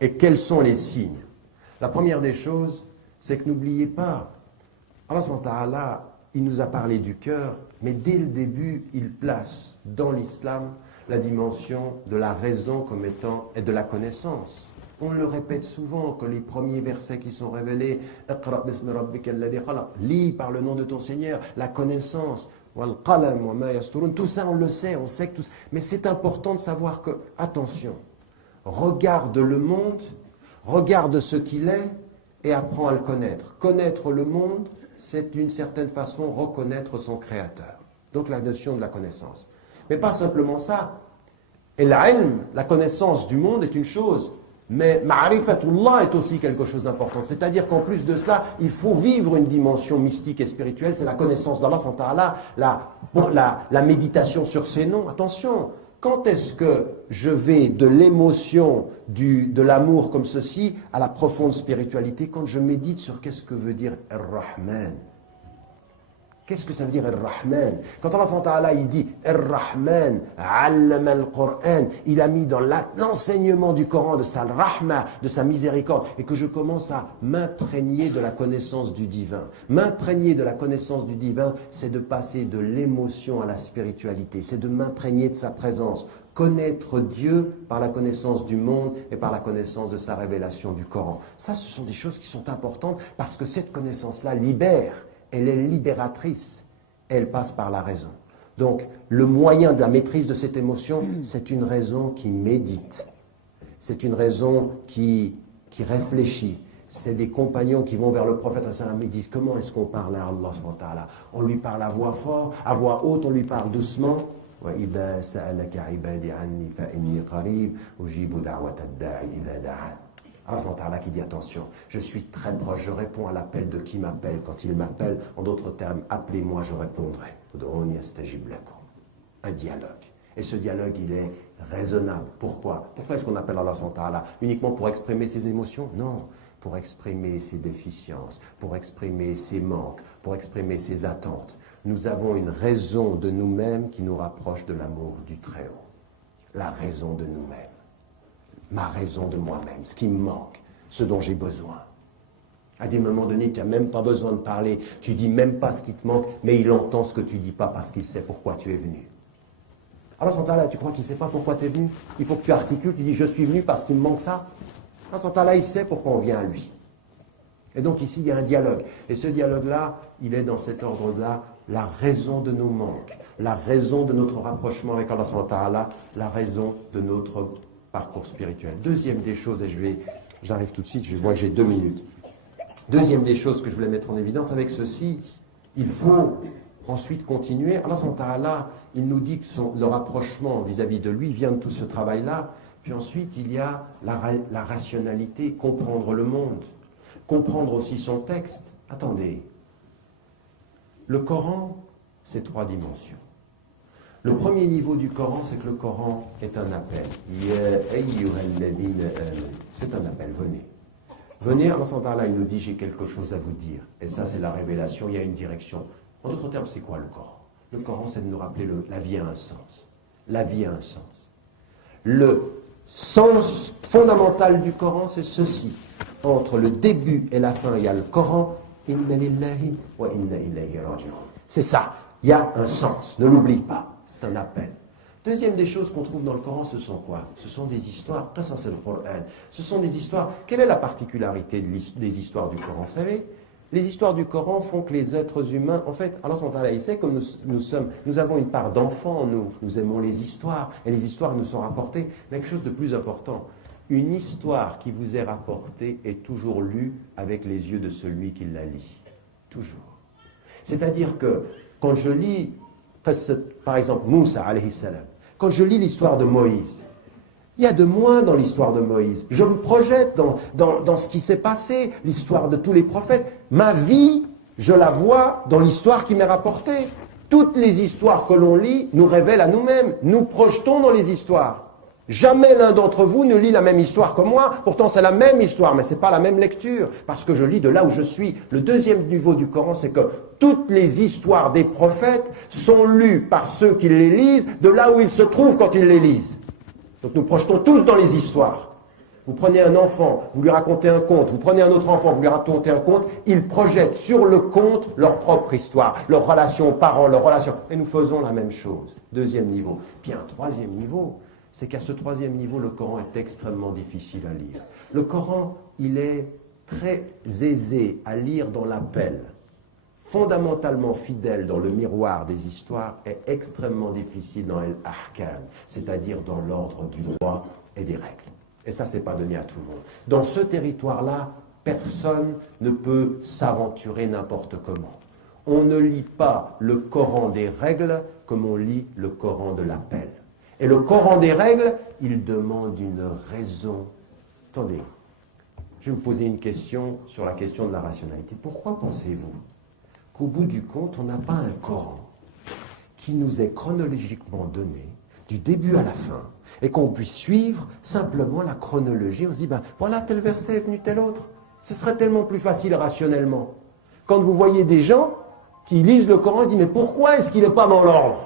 Et quels sont les signes? La première des choses, c'est que n'oubliez pas, Allah subhanahu wa ta'ala, il nous a parlé du cœur, mais dès le début, il place dans l'islam la dimension de la raison comme étant et de la connaissance. On le répète souvent que les premiers versets qui sont révélés, Iqra bismi rabbika alladhi khalaq, lis par le nom de ton Seigneur, la connaissance, wal qalam wa ma yasturun, tout ça on le sait, on sait que tout ça. Mais c'est important de savoir que, attention, regarde le monde, regarde ce qu'il est et apprends à le connaître. Connaître le monde, c'est d'une certaine façon reconnaître son créateur. Donc la notion de la connaissance. Mais pas simplement ça. Et l'ilm, la connaissance du monde est une chose, mais ma'rifatullah est aussi quelque chose d'important. C'est-à-dire qu'en plus de cela, il faut vivre une dimension mystique et spirituelle, c'est la connaissance d'Allah, la méditation sur ses noms. Attention, quand est-ce que je vais de l'émotion, de l'amour comme ceci, à la profonde spiritualité? Quand je médite sur qu'est-ce que veut dire Ar-Rahman. Qu'est-ce que ça veut dire Ar-Rahman? Quand Allah subhanahu wa ta'ala il dit Ar-Rahman, allama al-Qur'an, il a mis dans l'enseignement du Coran de sa rahma, de sa miséricorde, et que je commence à m'imprégner de la connaissance du divin. M'imprégner de la connaissance du divin, c'est de passer de l'émotion à la spiritualité, c'est de m'imprégner de sa présence. Connaître Dieu par la connaissance du monde et par la connaissance de sa révélation du Coran. Ça, ce sont des choses qui sont importantes parce que cette connaissance-là libère. Elle est libératrice, elle passe par la raison. Donc, le moyen de la maîtrise de cette émotion, c'est une raison qui médite. C'est une raison qui réfléchit. C'est des compagnons qui vont vers le prophète et disent comment est-ce qu'on parle à Allah subhanahu wa ta'ala? On lui parle à voix forte, à voix haute, on lui parle doucement. وَإِذَا سَأَلَكَ عِبَادِي عَنِّي فَإِنِّي قَرِيبٌ أُجِيبُ دَعْوَةَ الدَّاعِ إِذَا دَعَانِ. Allah qui dit attention, je suis très proche, je réponds à l'appel de qui m'appelle. Quand il m'appelle, en d'autres termes, appelez-moi, je répondrai. Un dialogue. Et ce dialogue, il est raisonnable. Pourquoi? Pourquoi est-ce qu'on appelle Allah subhanahu wa ta'ala? Uniquement pour exprimer ses émotions? Non. Pour exprimer ses déficiences, pour exprimer ses manques, pour exprimer ses attentes. Nous avons une raison de nous-mêmes qui nous rapproche de l'amour du Très-Haut. La raison de nous-mêmes. Ma raison de moi-même, ce qui me manque, ce dont j'ai besoin. À des moments donnés, tu n'as même pas besoin de parler, tu dis même pas ce qui te manque, mais il entend ce que tu dis pas parce qu'il sait pourquoi tu es venu. Alors, tu crois qu'il ne sait pas pourquoi tu es venu? Il faut que tu articules, tu dis je suis venu parce qu'il me manque ça. Alors, il sait pourquoi on vient à lui. Et donc ici, il y a un dialogue. Et ce dialogue-là, il est dans cet ordre-là, la raison de nos manques, la raison de notre rapprochement avec Allah, la raison de notre parcours spirituel. Deuxième des choses, et j'arrive tout de suite, je vois que j'ai 2 minutes. Deuxième des choses que je voulais mettre en évidence avec ceci, il faut ensuite continuer. Allah, il nous dit que le rapprochement vis-à-vis de lui vient de tout ce travail-là. Puis ensuite, il y a la rationalité, comprendre le monde, comprendre aussi son texte. Attendez, Le Coran, c'est 3 dimensions. Le premier niveau du Coran, c'est que le Coran est un appel. Ya ayyuhalladhina amanu. C'est un appel, venez. Venez, Allah subhanahu wa ta'ala, il nous dit, j'ai quelque chose à vous dire. Et ça, c'est la révélation, il y a une direction. En d'autres termes, c'est quoi le Coran? Le Coran, c'est de nous rappeler la vie a un sens. La vie a un sens. Le sens fondamental du Coran, c'est ceci. Entre le début et la fin, il y a le Coran. Inna lillahi wa inna ilayhi raji'un. C'est ça. Il y a un sens. Ne l'oublie pas. C'est un appel. Deuxième des choses qu'on trouve dans le Coran, ce sont quoi? Ce sont des histoires. Ça, c'est le Coran. Ce sont des histoires. Quelle est la particularité des histoires du Coran? Vous savez, les histoires du Coran font que les êtres humains, en fait, Allah subhanahu wa ta'ala, il sait comme nous avons une part d'enfant en nous. Nous aimons les histoires. Et les histoires nous sont rapportées. Mais quelque chose de plus important. Une histoire qui vous est rapportée est toujours lue avec les yeux de celui qui la lit. Toujours. C'est-à-dire que quand je lis, par exemple, Moussa alayhi salam, quand je lis l'histoire de Moïse, il y a de moi dans l'histoire de Moïse. Je me projette dans ce qui s'est passé, l'histoire de tous les prophètes. Ma vie, je la vois dans l'histoire qui m'est rapportée. Toutes les histoires que l'on lit nous révèlent à nous-mêmes. Nous projetons dans les histoires. Jamais l'un d'entre vous ne lit la même histoire que moi. Pourtant, c'est la même histoire, mais ce n'est pas la même lecture. Parce que je lis de là où je suis. Le deuxième niveau du Coran, c'est que toutes les histoires des prophètes sont lues par ceux qui les lisent de là où ils se trouvent quand ils les lisent. Donc nous projetons tous dans les histoires. Vous prenez un enfant, vous lui racontez un conte. Vous prenez un autre enfant, vous lui racontez un conte. Ils projettent sur le conte leur propre histoire, leur relation aux parents, leur relation. Et nous faisons la même chose. Deuxième niveau. Puis un troisième niveau. C'est qu'à ce troisième niveau, le Coran est extrêmement difficile à lire. Le Coran, il est très aisé à lire dans l'appel. Fondamentalement fidèle dans le miroir des histoires est extrêmement difficile dans l'ahkam, c'est-à-dire dans l'ordre du droit et des règles. Et ça, c'est pas donné à tout le monde. Dans ce territoire-là, personne ne peut s'aventurer n'importe comment. On ne lit pas le Coran des règles comme on lit le Coran de l'appel. Et le Coran des règles, il demande une raison. Attendez, je vais vous poser une question sur la question de la rationalité. Pourquoi pensez-vous qu'au bout du compte, on n'a pas un Coran qui nous est chronologiquement donné, du début à la fin, et qu'on puisse suivre simplement la chronologie? On se dit, ben voilà, tel verset est venu tel autre. Ce serait tellement plus facile rationnellement. Quand vous voyez des gens qui lisent le Coran, ils disent, mais pourquoi est-ce qu'il n'est pas dans l'ordre?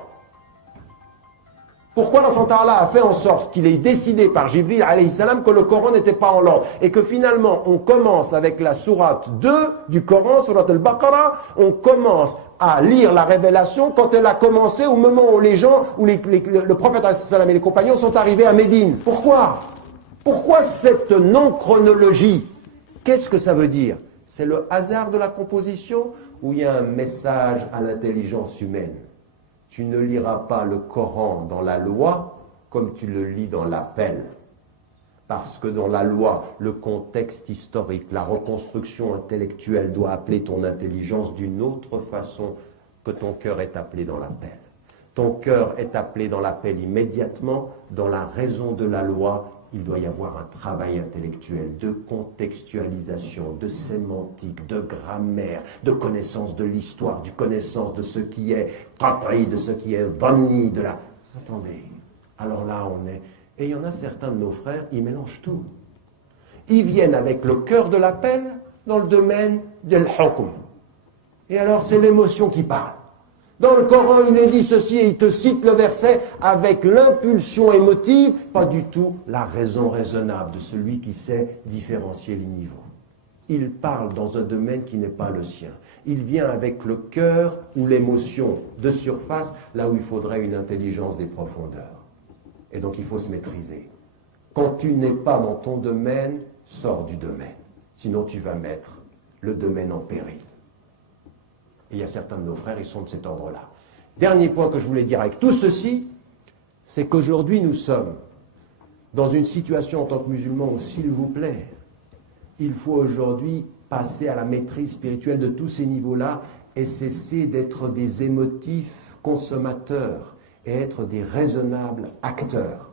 Pourquoi Allah Ta'ala a fait en sorte qu'il ait décidé par Jibril alayhi salam que le Coran n'était pas en l'ordre? Et que finalement, on commence avec la sourate 2 du Coran, sourate al-Baqarah, on commence à lire la révélation quand elle a commencé au moment où les gens, où le prophète alayhi salam et les compagnons sont arrivés à Médine. Pourquoi? Pourquoi cette non-chronologie? Qu'est-ce que ça veut dire? C'est le hasard de la composition ou il y a un message à l'intelligence humaine? Tu ne liras pas le Coran dans la loi comme tu le lis dans l'appel. Parce que dans la loi, le contexte historique, la reconstruction intellectuelle doit appeler ton intelligence d'une autre façon que ton cœur est appelé dans l'appel. Ton cœur est appelé dans l'appel immédiatement. Dans la raison de la loi, il doit y avoir un travail intellectuel de contextualisation, de sémantique, de grammaire, de connaissance de l'histoire, de connaissance de ce qui est qat'i, de ce qui est dhanni, de la... Attendez, alors là on est... Et il y en a certains de nos frères, ils mélangent tout. Ils viennent avec le cœur de l'appel dans le domaine de l'hukm. Et alors c'est l'émotion qui parle. Dans le Coran, il est dit ceci et il te cite le verset avec l'impulsion émotive, pas du tout la raison raisonnable de celui qui sait différencier les niveaux. Il parle dans un domaine qui n'est pas le sien. Il vient avec le cœur ou l'émotion de surface, là où il faudrait une intelligence des profondeurs. Et donc il faut se maîtriser. Quand tu n'es pas dans ton domaine, sors du domaine. Sinon tu vas mettre le domaine en péril. Et il y a certains de nos frères, ils sont de cet ordre-là. Dernier point que je voulais dire avec tout ceci, c'est qu'aujourd'hui nous sommes dans une situation en tant que musulmans où, s'il vous plaît, il faut aujourd'hui passer à la maîtrise spirituelle de tous ces niveaux-là et cesser d'être des émotifs consommateurs et être des raisonnables acteurs.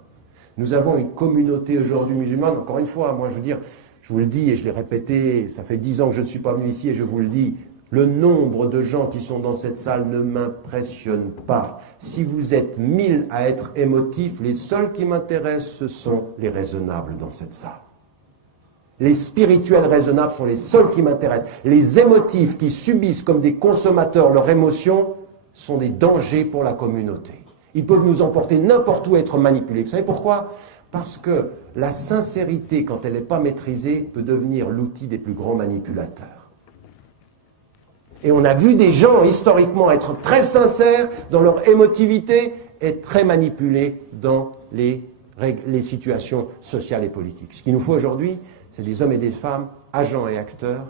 Nous avons une communauté aujourd'hui musulmane, encore une fois, moi je veux dire, je vous le dis et je l'ai répété, ça fait 10 ans que je ne suis pas venu ici et je vous le dis, Le nombre de gens qui sont dans cette salle ne m'impressionne pas. Si vous êtes 1000 à être émotifs, les seuls qui m'intéressent, ce sont les raisonnables dans cette salle. Les spirituels raisonnables sont les seuls qui m'intéressent. Les émotifs qui subissent comme des consommateurs leurs émotions sont des dangers pour la communauté. Ils peuvent nous emporter n'importe où et être manipulés. Vous savez pourquoi ? Parce que la sincérité, quand elle n'est pas maîtrisée, peut devenir l'outil des plus grands manipulateurs. Et on a vu des gens, historiquement, être très sincères dans leur émotivité et très manipulés dans les situations sociales et politiques. Ce qu'il nous faut aujourd'hui, c'est des hommes et des femmes, agents et acteurs,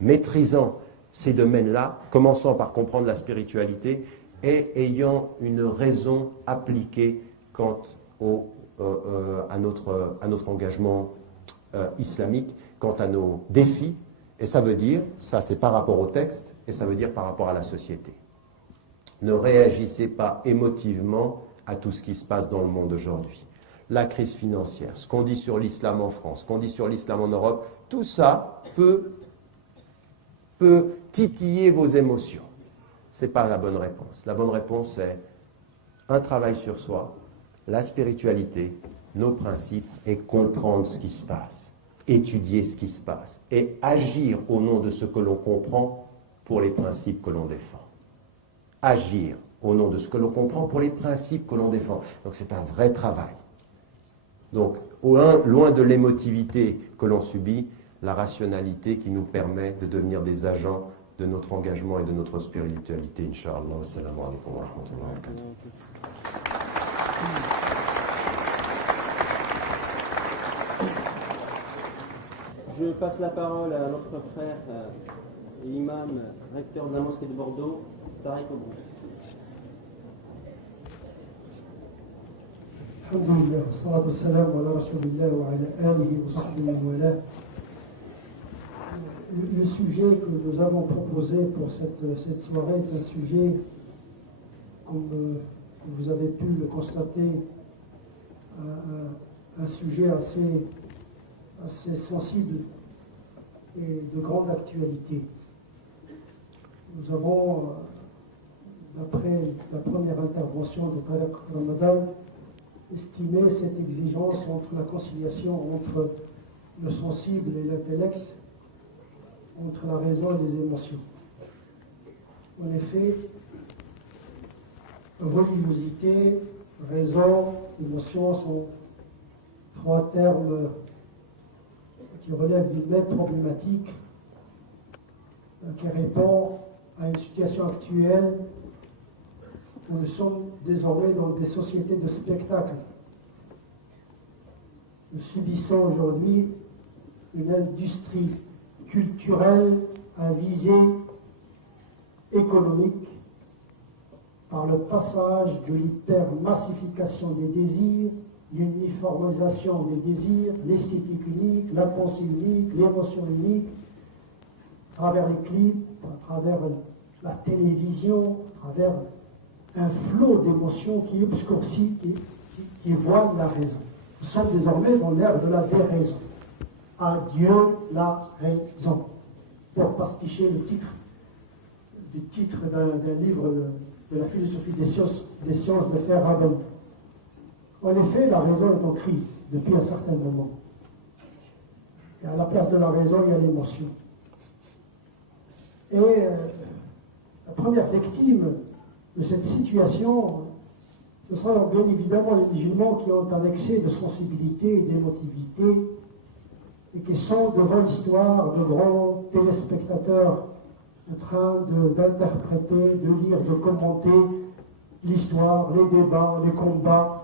maîtrisant ces domaines-là, commençant par comprendre la spiritualité et ayant une raison appliquée quant à notre engagement islamique, quant à nos défis. Et ça veut dire, ça c'est par rapport au texte, et ça veut dire par rapport à la société. Ne réagissez pas émotivement à tout ce qui se passe dans le monde aujourd'hui. La crise financière, ce qu'on dit sur l'islam en France, ce qu'on dit sur l'islam en Europe, tout ça peut titiller vos émotions. Ce n'est pas la bonne réponse. La bonne réponse, c'est un travail sur soi, la spiritualité, nos principes, et comprendre ce qui se passe. Étudier ce qui se passe et agir au nom de ce que l'on comprend pour les principes que l'on défend. Agir au nom de ce que l'on comprend pour les principes que l'on défend. Donc c'est un vrai travail. Donc loin de l'émotivité que l'on subit, la rationalité qui nous permet de devenir des agents de notre engagement et de notre spiritualité. Inch'Allah. Assalamu alaikum wa rahmatullahi wa barakatuh. Je passe la parole à notre frère, l'imam, recteur de la mosquée de Bordeaux, Tariq Obrous. Alhamdulillah, salatu wassalam ala rasulillah wa ala alihi wa sahbihi wa wala. Le sujet que nous avons proposé pour cette soirée est un sujet, comme vous avez pu le constater, un sujet assez sensible et de grande actualité. Nous avons, d'après la première intervention de Tariq Ramadan, estimé cette exigence entre la conciliation entre le sensible et l'intellect, entre la raison et les émotions. En effet, religiosité, raison, émotion sont trois termes qui relève d'une même problématique qui répond à une situation actuelle où nous sommes désormais dans des sociétés de spectacle. Nous subissons aujourd'hui une industrie culturelle à visée économique par le passage de l'hypermassification des désirs, l'uniformisation des désirs, l'esthétique unique, la pensée unique, l'émotion unique, à travers les clips, à travers la télévision, à travers un flot d'émotions qui obscurcit, qui voile la raison. Nous sommes désormais dans l'ère de la déraison. Adieu la raison. Pour pasticher le titre d'un livre de la philosophie des sciences de Frère Rabin. En effet, la raison est en crise depuis un certain moment. Et à la place de la raison, il y a l'émotion. Et la première victime de cette situation, ce sont bien évidemment les musulmans qui ont un excès de sensibilité et d'émotivité et qui sont devant l'histoire de grands téléspectateurs en train d'interpréter, de lire, de commenter l'histoire, les débats, les combats,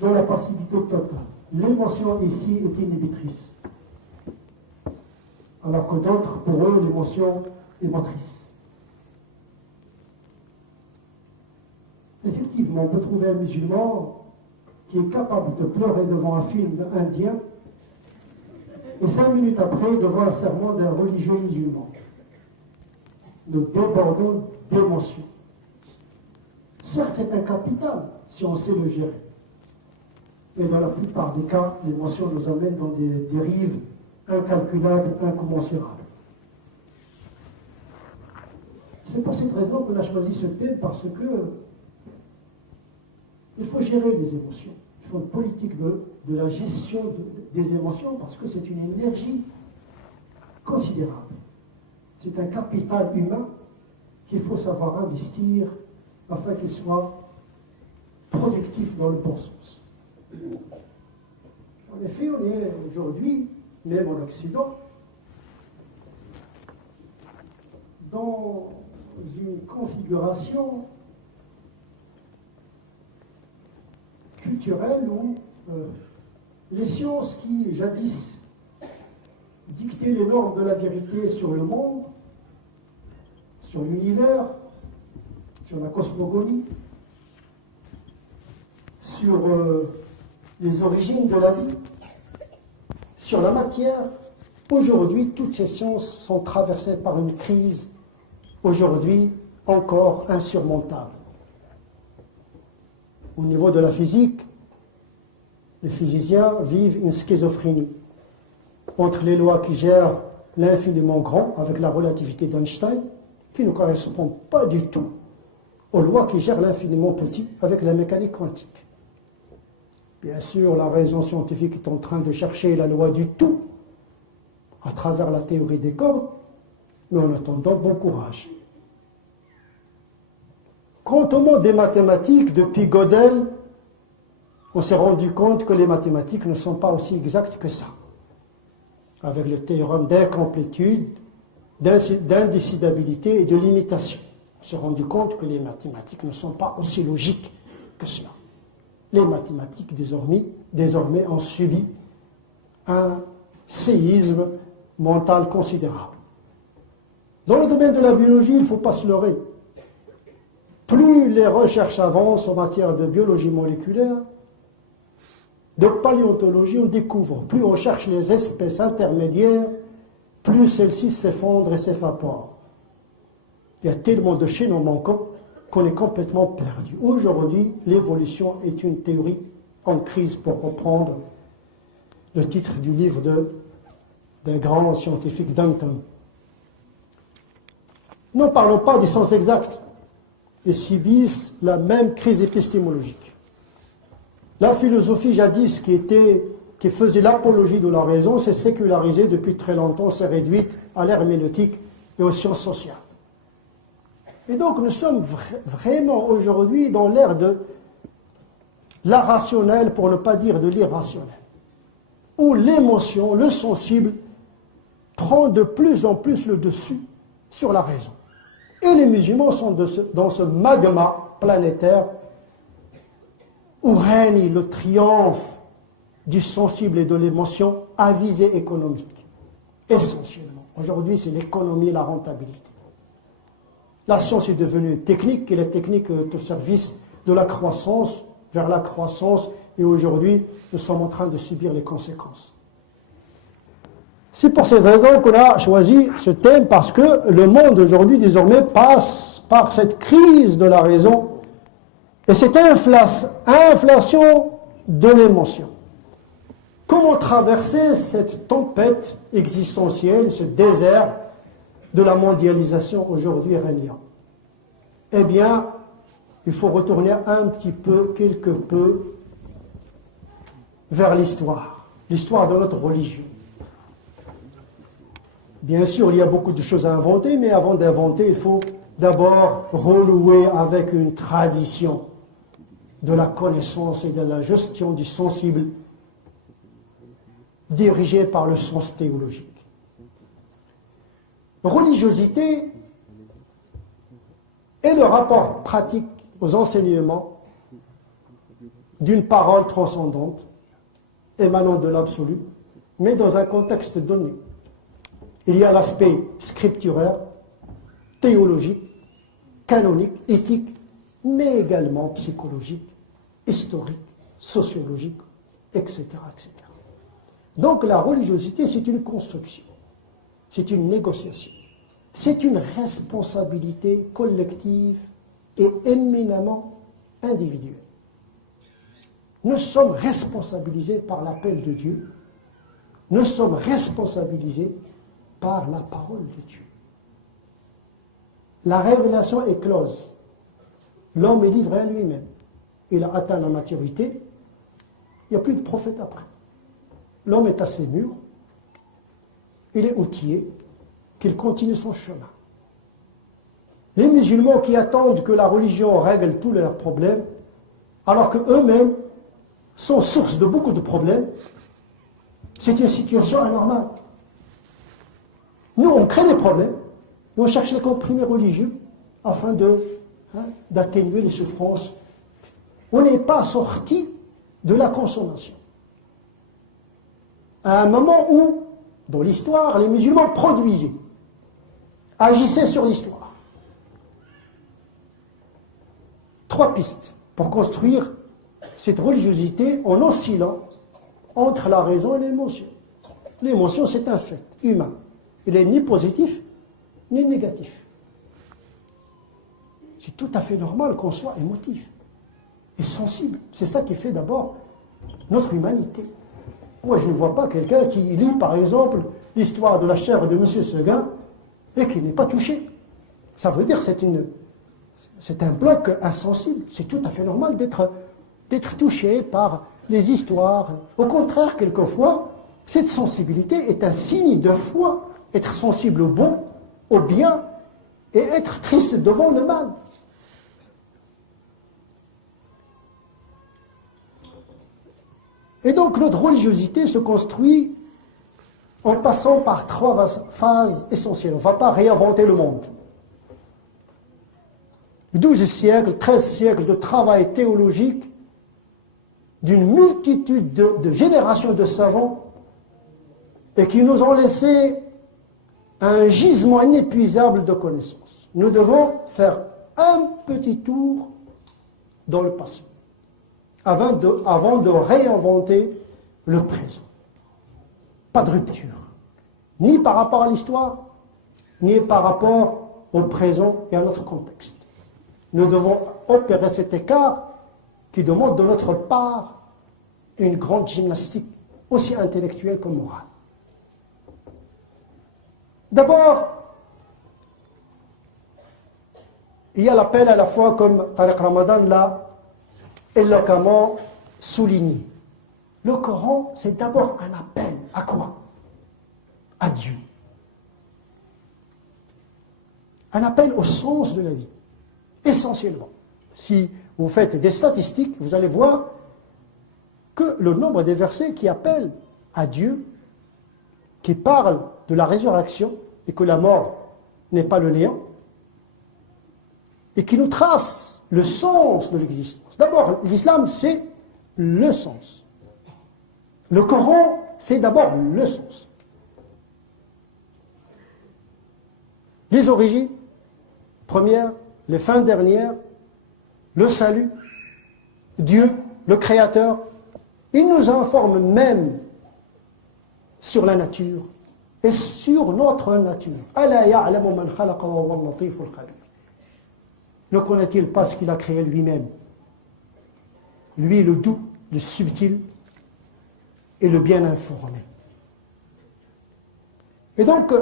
dans la passivité totale. L'émotion ici est inhibitrice. Alors que d'autres, pour eux, l'émotion est motrice. Effectivement, on peut trouver un musulman qui est capable de pleurer devant un film indien et 5 minutes après devant un sermon d'un religieux musulman. Nous débordons d'émotions. Certes, c'est un capital si on sait le gérer. Mais dans la plupart des cas, l'émotion nous amène dans des dérives incalculables, incommensurables. C'est pour cette raison qu'on a choisi ce thème, parce que il faut gérer les émotions. Il faut une politique de la gestion des émotions, parce que c'est une énergie considérable. C'est un capital humain qu'il faut savoir investir afin qu'il soit productif dans le bon sens. En effet, on est aujourd'hui, même en Occident, dans une configuration culturelle où les sciences qui, jadis, dictaient les normes de la vérité sur le monde, sur l'univers, sur la cosmogonie, sur les origines de la vie, sur la matière, aujourd'hui, toutes ces sciences sont traversées par une crise, aujourd'hui encore insurmontable. Au niveau de la physique, les physiciens vivent une schizophrénie entre les lois qui gèrent l'infiniment grand avec la relativité d'Einstein, qui ne correspond pas du tout aux lois qui gèrent l'infiniment petit avec la mécanique quantique. Bien sûr, la raison scientifique est en train de chercher la loi du tout à travers la théorie des cordes, mais en attendant, bon courage. Quant au monde des mathématiques, depuis Gödel, on s'est rendu compte que les mathématiques ne sont pas aussi exactes que ça. Avec le théorème d'incomplétude, d'indécidabilité et de limitation. On s'est rendu compte que les mathématiques ne sont pas aussi logiques que cela. Les mathématiques, désormais ont subi un séisme mental considérable. Dans le domaine de la biologie, il ne faut pas se leurrer. Plus les recherches avancent en matière de biologie moléculaire, de paléontologie, on découvre, plus on cherche les espèces intermédiaires, plus celles-ci s'effondrent et s'évaporent. Il y a tellement de chaînons manquants qu'on est complètement perdu. Aujourd'hui, l'évolution est une théorie en crise, pour reprendre le titre du livre d'un grand scientifique, Danton. Ne parlons pas des sciences exactes. Ils subissent la même crise épistémologique. La philosophie jadis qui faisait l'apologie de la raison s'est sécularisée depuis très longtemps, s'est réduite à l'herméneutique et aux sciences sociales. Et donc nous sommes vraiment aujourd'hui dans l'ère de l'irrationnel, pour ne pas dire de l'irrationnel, où l'émotion, le sensible, prend de plus en plus le dessus sur la raison. Et les musulmans sont dans ce magma planétaire où règne le triomphe du sensible et de l'émotion à visée économique, essentiellement. Aujourd'hui, c'est l'économie et la rentabilité. La science est devenue une technique, et la technique est au service de la croissance, vers la croissance, et aujourd'hui, nous sommes en train de subir les conséquences. C'est pour ces raisons qu'on a choisi ce thème, parce que le monde aujourd'hui, désormais, passe par cette crise de la raison et cette inflation de l'émotion. Comment traverser cette tempête existentielle, ce désert de la mondialisation aujourd'hui régnant? Eh bien, il faut retourner quelque peu, vers l'histoire de notre religion. Bien sûr, il y a beaucoup de choses à inventer, mais avant d'inventer, il faut d'abord renouer avec une tradition de la connaissance et de la gestion du sensible dirigée par le sens théologique. Religiosité est le rapport pratique aux enseignements d'une parole transcendante, émanant de l'absolu, mais dans un contexte donné. Il y a l'aspect scripturaire, théologique, canonique, éthique, mais également psychologique, historique, sociologique, etc., etc. Donc la religiosité, c'est une construction, c'est une négociation, c'est une responsabilité collective et éminemment individuelle. Nous sommes responsabilisés par l'appel de Dieu, nous sommes responsabilisés par la parole de Dieu. la révélation est close. L'homme est livré à lui-même. Il a atteint la maturité. Il n'y a plus de prophète après. L'homme est assez mûr. Il est outillé. Qu'il continue son chemin. Les musulmans qui attendent que la religion règle tous leurs problèmes, alors qu'eux-mêmes sont source de beaucoup de problèmes, c'est une situation anormale. Nous, on crée des problèmes et on cherche les comprimés religieux afin d'atténuer les souffrances. On n'est pas sorti de la consommation. À un moment où, dans l'histoire, les musulmans produisaient, agissaient sur l'histoire. 3 pistes pour construire cette religiosité en oscillant entre la raison et l'émotion. L'émotion, c'est un fait humain. Il n'est ni positif, ni négatif. C'est tout à fait normal qu'on soit émotif et sensible. C'est ça qui fait d'abord notre humanité. Moi, je ne vois pas quelqu'un qui lit, par exemple, l'histoire de la chèvre de M. Seguin et qui n'est pas touché. Ça veut dire que c'est un bloc insensible. C'est tout à fait normal d'être touché par les histoires. Au contraire, quelquefois, cette sensibilité est un signe de foi. Être sensible au bon, au bien, et être triste devant le mal. Et donc notre religiosité se construit en passant par 3 phases essentielles. On ne va pas réinventer le monde. 12 siècles, 13 siècles de travail théologique, d'une multitude de générations de savants, et qui nous ont laissé un gisement inépuisable de connaissances. Nous devons faire un petit tour dans le passé, avant de réinventer le présent. Pas de rupture, ni par rapport à l'histoire, ni par rapport au présent et à notre contexte. Nous devons opérer cet écart qui demande de notre part une grande gymnastique, aussi intellectuelle que morale. D'abord, il y a l'appel à la fois, comme Tariq Ramadan l'a éloquemment souligné. Le Coran, c'est d'abord un appel. À quoi? À Dieu. Un appel au sens de la vie, essentiellement. Si vous faites des statistiques, vous allez voir que le nombre des versets qui appellent à Dieu, qui parlent de la résurrection et que la mort n'est pas le néant, et qui nous trace le sens de l'existence. D'abord, l'islam, c'est le sens. Le Coran, c'est d'abord le sens. Les origines premières, les fins dernières, le salut, Dieu, le Créateur. Il nous informe même sur la nature et sur notre nature. Ala ya'lamu man khalaqa wa huwa al-latiful khabir. Ne connaît-il pas ce qu'il a créé lui-même? Lui, le doux, le subtil et le bien informé. Et donc,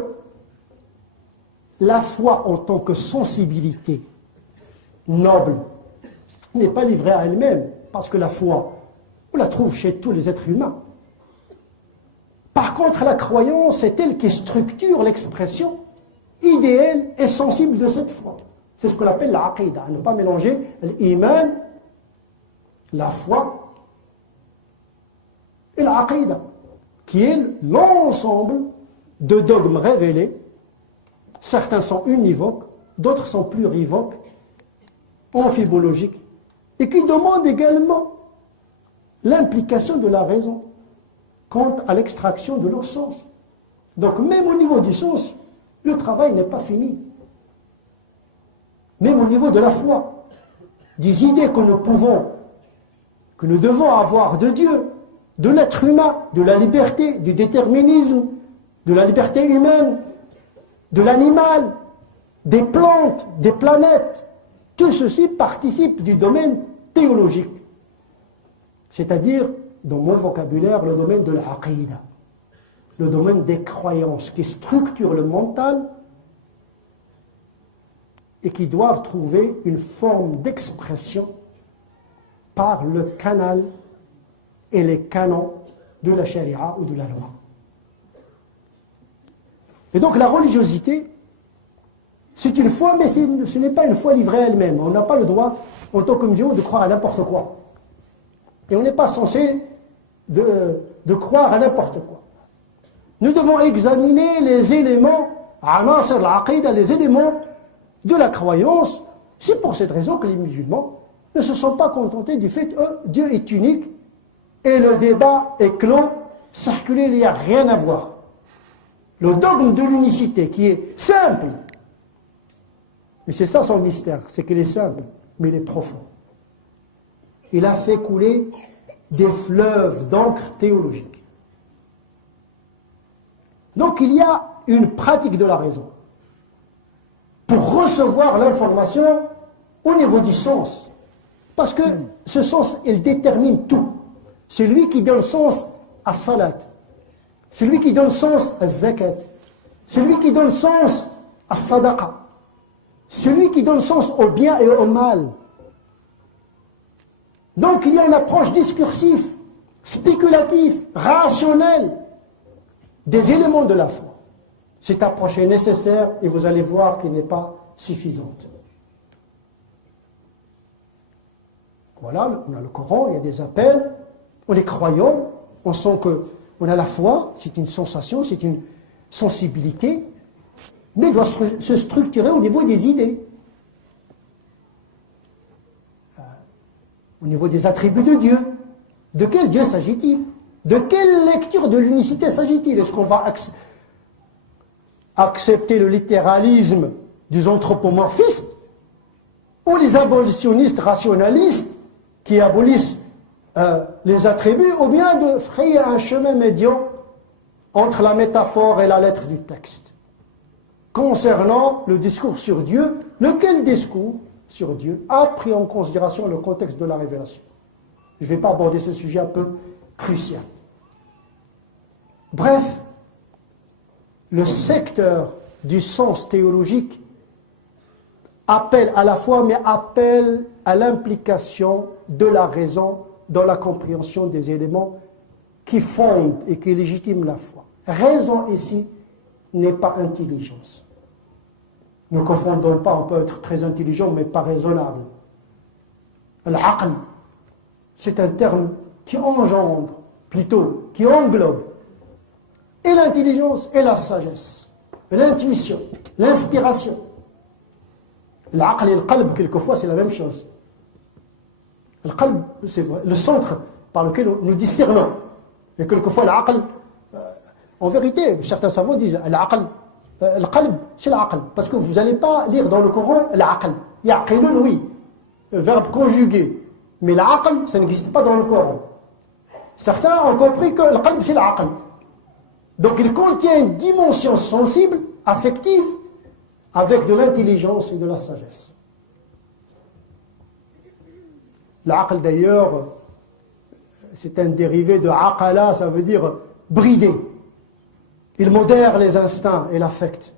la foi en tant que sensibilité noble n'est pas livrée à elle-même, parce que la foi, on la trouve chez tous les êtres humains. Par contre, la croyance est elle qui structure l'expression idéale et sensible de cette foi. C'est ce qu'on appelle la aqidah. Ne pas mélanger l'iman, la foi, et la aqidah, qui est l'ensemble de dogmes révélés. Certains sont univoques, d'autres sont plurivoques, amphibologiques, et qui demandent également l'implication de la raison quant à l'extraction de leur sens. Donc même au niveau du sens, le travail n'est pas fini. Même au niveau de la foi, des idées que nous devons avoir de Dieu, de l'être humain, de la liberté, du déterminisme, de la liberté humaine, de l'animal, des plantes, des planètes, tout ceci participe du domaine théologique. C'est-à-dire, dans mon vocabulaire, le domaine de l'aqidah, le domaine des croyances qui structure le mental et qui doivent trouver une forme d'expression par le canal et les canons de la charia ou de la loi. Et donc la religiosité, c'est une foi, mais ce n'est pas une foi livrée à elle-même. On n'a pas le droit, en tant que musulman, de croire à n'importe quoi. Et on n'est pas censé de croire à n'importe quoi. Nous devons examiner les éléments, les éléments de la croyance. C'est pour cette raison que les musulmans ne se sont pas contentés du fait que Dieu est unique et le débat est clos, circuler, il n'y a rien à voir. Le dogme de l'unicité qui est simple, mais c'est ça son mystère, c'est qu'il est simple, mais il est profond. Il a fait couler des fleuves d'encre théologique. Donc il y a une pratique de la raison pour recevoir l'information au niveau du sens. Parce que ce sens, il détermine tout. C'est lui qui donne sens à salat. C'est lui qui donne sens à zakat. C'est lui qui donne sens à sadaqa. Celui qui donne sens au bien et au mal. Donc il y a une approche discursive, spéculative, rationnelle des éléments de la foi. Cette approche est nécessaire et vous allez voir qu'elle n'est pas suffisante. Voilà, on a le Coran, il y a des appels, on est croyant, on sent qu'on a la foi, c'est une sensation, c'est une sensibilité, mais il doit se structurer au niveau des idées, au niveau des attributs de Dieu. De quel Dieu s'agit-il? De quelle lecture de l'unicité s'agit-il? Est-ce qu'on va accepter le littéralisme des anthropomorphistes ou les abolitionnistes rationalistes qui abolissent les attributs, ou bien de frayer un chemin médian entre la métaphore et la lettre du texte? Concernant le discours sur Dieu, lequel discours sur Dieu a pris en considération le contexte de la révélation? Je ne vais pas aborder ce sujet un peu crucial. Bref, le secteur du sens théologique appelle à la foi, mais appelle à l'implication de la raison dans la compréhension des éléments qui fondent et qui légitiment la foi. Raison ici n'est pas intelligence. Ne confondons pas, on peut être très intelligent mais pas raisonnable. L'aql, c'est un terme qui engendre, plutôt, qui englobe et l'intelligence et la sagesse, l'intuition, l'inspiration. L'aql et le qalb, quelquefois, c'est la même chose. Le qalb, c'est le centre par lequel nous discernons. Et quelquefois, l'aql, en vérité, certains savants disent l'aql, le qalb, c'est l'aql. Parce que vous n'allez pas lire dans le Coran l'aql. Yaqilun, oui, le verbe conjugué. Mais l'aql, ça n'existe pas dans le Coran. Certains ont compris que le qalb, c'est l'aql. Donc il contient une dimension sensible, affective, avec de l'intelligence et de la sagesse. L'aql d'ailleurs, c'est un dérivé de aqala, ça veut dire brider. Il modère les instincts et l'affect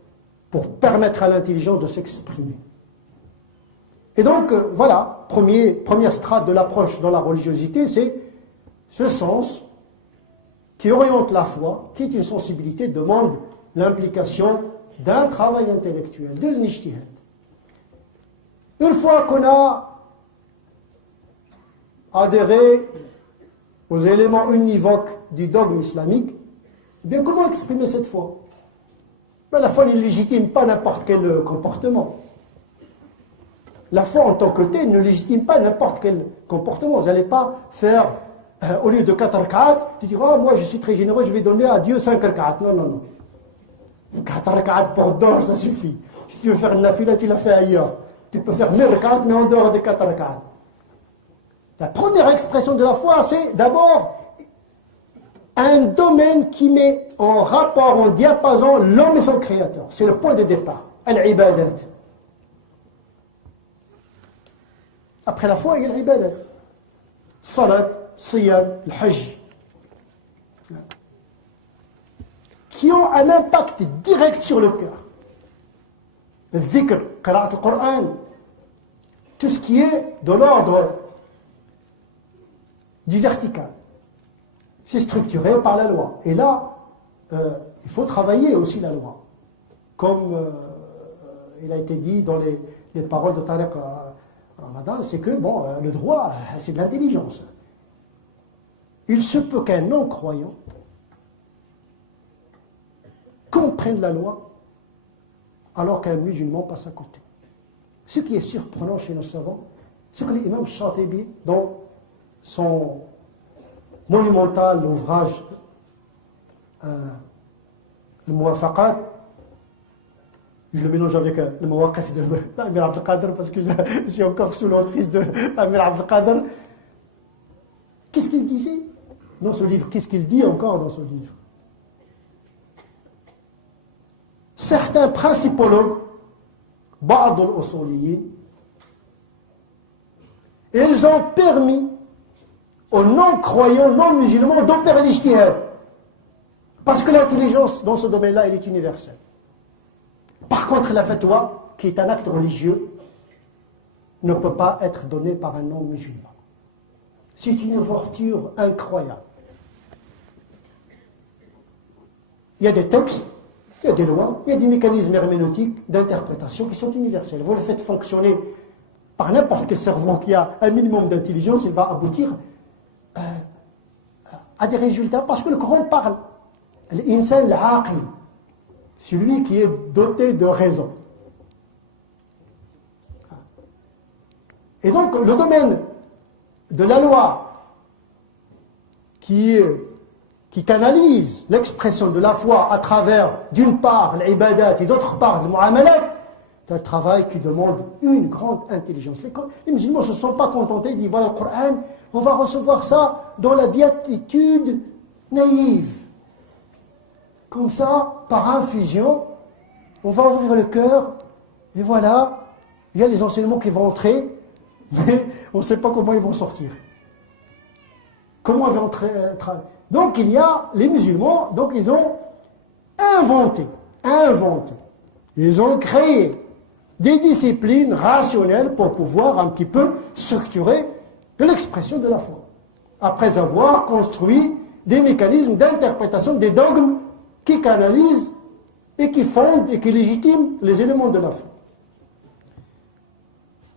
pour permettre à l'intelligence de s'exprimer. Et donc, voilà, première strate de l'approche dans la religiosité, c'est ce sens qui oriente la foi, qui est une sensibilité, demande l'implication d'un travail intellectuel, de l'ijtihad. Une fois qu'on a adhéré aux éléments univoques du dogme islamique, eh bien comment exprimer cette foi? La foi ne légitime pas n'importe quel comportement. La foi en tant que telle ne légitime pas n'importe quel comportement. Vous n'allez pas faire, au lieu de 4 rak'at, tu diras, moi je suis très généreux, je vais donner à Dieu 5 rak'at. Non, non, non. 4 rak'at pour d'or, ça suffit. Si tu veux faire une nafila, tu la fais ailleurs. Tu peux faire 1000 rak'at, mais en dehors des 4 rak'at. La première expression de la foi, c'est d'abord un domaine qui met en rapport, en diapason, l'homme et son créateur. C'est le point de départ. Al-ibadat. Après la foi, il y a l'ibadat. Salat, siyam, le hajj. Qui ont un impact direct sur le cœur. le dhikr, qira'at al-Qur'an, tout ce qui est de l'ordre du vertical. C'est structuré par la loi. Et là, il faut travailler aussi la loi. Comme il a été dit dans les paroles de Tariq Ramadan, c'est que bon, le droit, c'est de l'intelligence. Il se peut qu'un non-croyant comprenne la loi alors qu'un musulman passe à côté. Ce qui est surprenant chez nos savants, c'est que l'imam Shatibi, dans son monumental ouvrage le Muwafaqat, je le mélange avec le Mawaqif de Amir Abdel Qadir parce que je suis encore sous l'emprise de Amir Abdel Qadir. Qu'est-ce qu'il disait dans ce livre? Qu'est-ce qu'il dit encore dans ce livre? Certains principologues, Ba'd al-Usuliyin, ils ont permis aux non-croyants, non-musulmans d'opérer l'ijtihad. Parce que l'intelligence dans ce domaine-là, elle est universelle. Par contre, la fatwa, qui est un acte religieux, ne peut pas être donnée par un non-musulman. C'est une ouverture incroyable. Il y a des textes, il y a des lois, il y a des mécanismes herméneutiques d'interprétation qui sont universels. Vous le faites fonctionner par n'importe quel cerveau qui a un minimum d'intelligence, il va aboutir à des résultats parce que le Coran parle. L'insan al-aqil, celui qui est doté de raison. Et donc, le domaine de la loi qui canalise l'expression de la foi à travers, d'une part, l'ibadat et d'autre part, le mu'amalat, c'est un travail qui demande une grande intelligence. Les musulmans ne se sont pas contentés, ils disent voilà le Coran, on va recevoir ça dans la béatitude naïve. Comme ça, par infusion, on va ouvrir le cœur, et voilà, il y a les enseignements qui vont entrer, mais on ne sait pas comment ils vont sortir. Comment ils vont entrer. Donc il y a les musulmans, donc ils ont inventé. Ils ont créé des disciplines rationnelles pour pouvoir un petit peu structurer l'expression de la foi. Après avoir construit des mécanismes d'interprétation des dogmes qui canalisent et qui fondent et qui légitiment les éléments de la foi.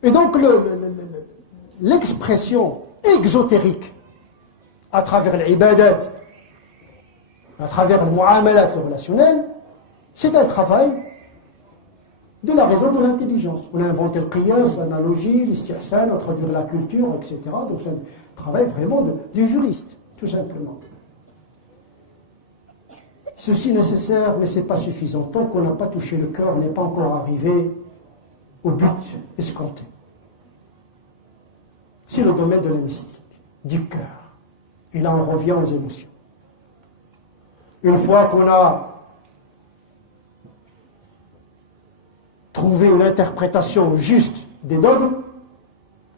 Et donc l'expression exotérique à travers l'ibadat, à travers le mu'amalat relationnel, c'est un travail de la raison, de l'intelligence. On a inventé le qiyas, l'analogie, l'istihsan, introduire la culture, etc. Donc c'est un travail vraiment du juriste, tout simplement. Ceci est nécessaire, mais ce n'est pas suffisant. Tant qu'on n'a pas touché le cœur, on n'est pas encore arrivé au but escompté. C'est le domaine de la mystique, du cœur. Et là, on revient aux émotions. Une fois qu'on a trouvé une interprétation juste des dogmes,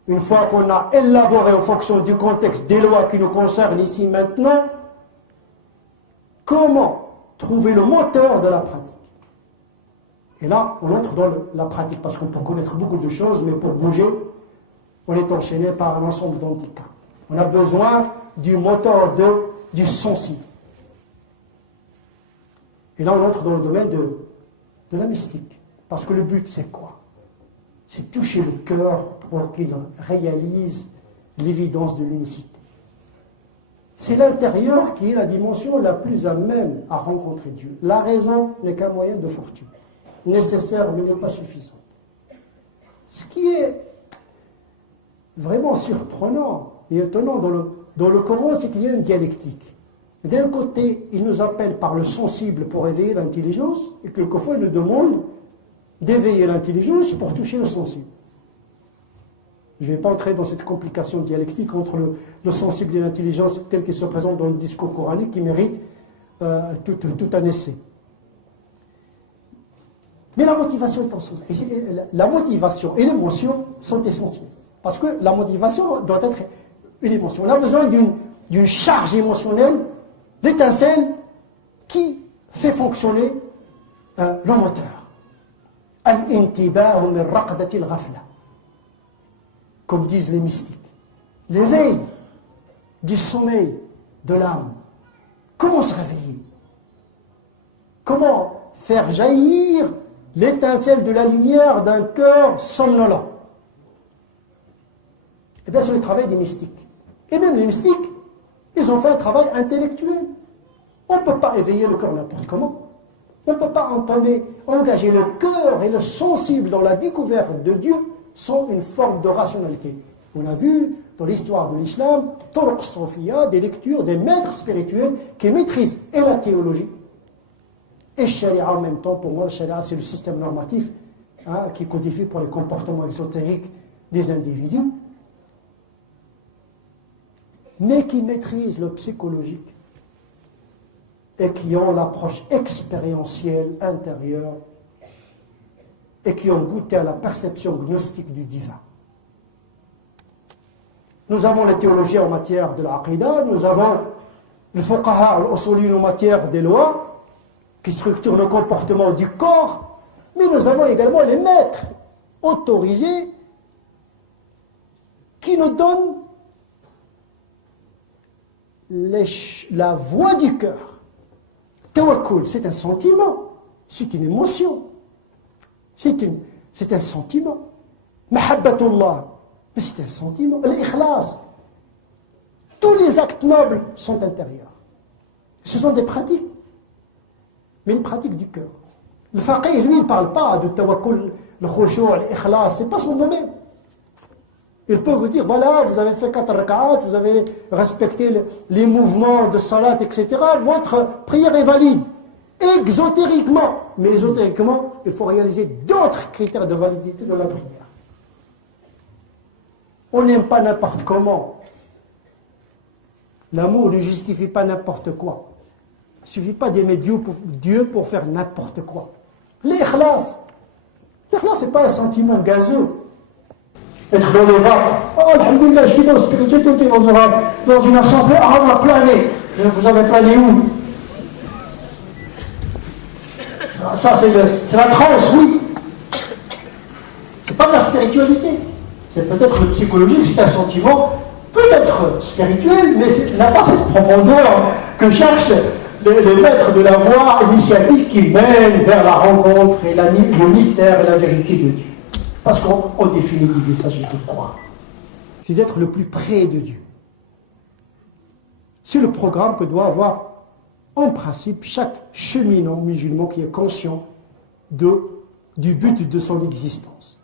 une fois qu'on a élaboré en fonction du contexte des lois qui nous concernent ici maintenant, comment trouver le moteur de la pratique? Et là, on entre dans la pratique, parce qu'on peut connaître beaucoup de choses, mais pour bouger, on est enchaîné par un ensemble d'handicaps. On a besoin du moteur du sensible. Et là, on entre dans le domaine de la mystique. Parce que le but, c'est quoi? C'est toucher le cœur pour qu'il réalise l'évidence de l'unicité. C'est l'intérieur qui est la dimension la plus à même à rencontrer Dieu. La raison n'est qu'un moyen de fortune. Nécessaire, mais n'est pas suffisant. Ce qui est vraiment surprenant et étonnant dans le Coran, c'est qu'il y a une dialectique. D'un côté, il nous appelle par le sensible pour éveiller l'intelligence, et quelquefois il nous demande d'éveiller l'intelligence pour toucher le sensible. Je ne vais pas entrer dans cette complication dialectique entre le sensible et l'intelligence telle qu'elle se présente dans le discours coranique qui mérite tout un essai. Mais la motivation est essentielle. La motivation et l'émotion sont essentielles. Parce que la motivation doit être une émotion. On a besoin d'une charge émotionnelle, l'étincelle qui fait fonctionner le moteur. al-intibah min raqdati al-ghafla, comme disent les mystiques. L'éveil du sommeil de l'âme. Comment se réveiller? Comment faire jaillir l'étincelle de la lumière d'un cœur somnolent? Eh bien, c'est le travail des mystiques. Et même les mystiques, ils ont fait un travail intellectuel. On ne peut pas éveiller le cœur n'importe comment. On ne peut pas engager le cœur et le sensible dans la découverte de Dieu sans une forme de rationalité. On a vu dans l'histoire de l'islam, Turuq Sofiya, des lectures des maîtres spirituels qui maîtrisent et la théologie et le sharia en même temps. Pour moi, le sharia, c'est le système normatif qui codifie pour les comportements exotériques des individus, mais qui maîtrisent le psychologique et qui ont l'approche expérientielle intérieure et qui ont goûté à la perception gnostique du divin. Nous avons les théologiens en matière de l'aqida, nous avons le fuqaha al-usulin en matière des lois qui structurent le comportement du corps, mais nous avons également les maîtres autorisés qui nous donnent la voix du cœur. Tawakkul, c'est un sentiment, c'est une émotion, c'est un sentiment. Mahabbatullah, mais c'est un sentiment. L'ikhlas, tous les actes nobles sont intérieurs. Ce sont des pratiques, mais une pratique du cœur. Le faqih, lui, il ne parle pas de tawakkul, le khushu', l'ikhlas, ce n'est pas son domaine. Il peut vous dire, voilà, vous avez fait 4 rak'at, vous avez respecté les mouvements de salat, etc. Votre prière est valide. Exotériquement. Mais ésotériquement, il faut réaliser d'autres critères de validité de la prière. On n'aime pas n'importe comment. L'amour ne justifie pas n'importe quoi. Il ne suffit pas d'aimer Dieu pour faire n'importe quoi. L'ikhlas. L'ikhlas, ce n'est pas un sentiment gazeux. Être dans les bras. Oh, alhamdoulilah, je suis dans la spiritualité, dans une assemblée. Ah, on a plané. Vous avez plané où? Ça, c'est la transe, oui. C'est pas de la spiritualité. C'est peut-être le psychologique, c'est un sentiment peut-être spirituel, mais n'a pas cette profondeur que cherchent les maîtres de la voie initiatique qui mènent vers la rencontre et le mystère et la vérité de Dieu. Parce qu'en définitive, il s'agit de croire. C'est d'être le plus près de Dieu. C'est le programme que doit avoir en principe chaque cheminant musulman qui est conscient du but de son existence.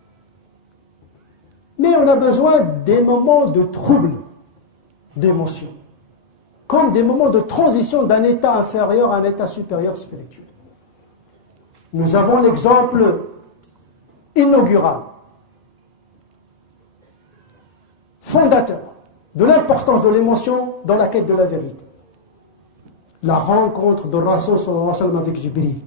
Mais on a besoin des moments de trouble, d'émotion, comme des moments de transition d'un état inférieur à un état supérieur spirituel. Nous avons l'exemple inaugural, fondateur de l'importance de l'émotion dans la quête de la vérité. La rencontre de Rasul sallallahu alayhi wa sallam avec Jibril.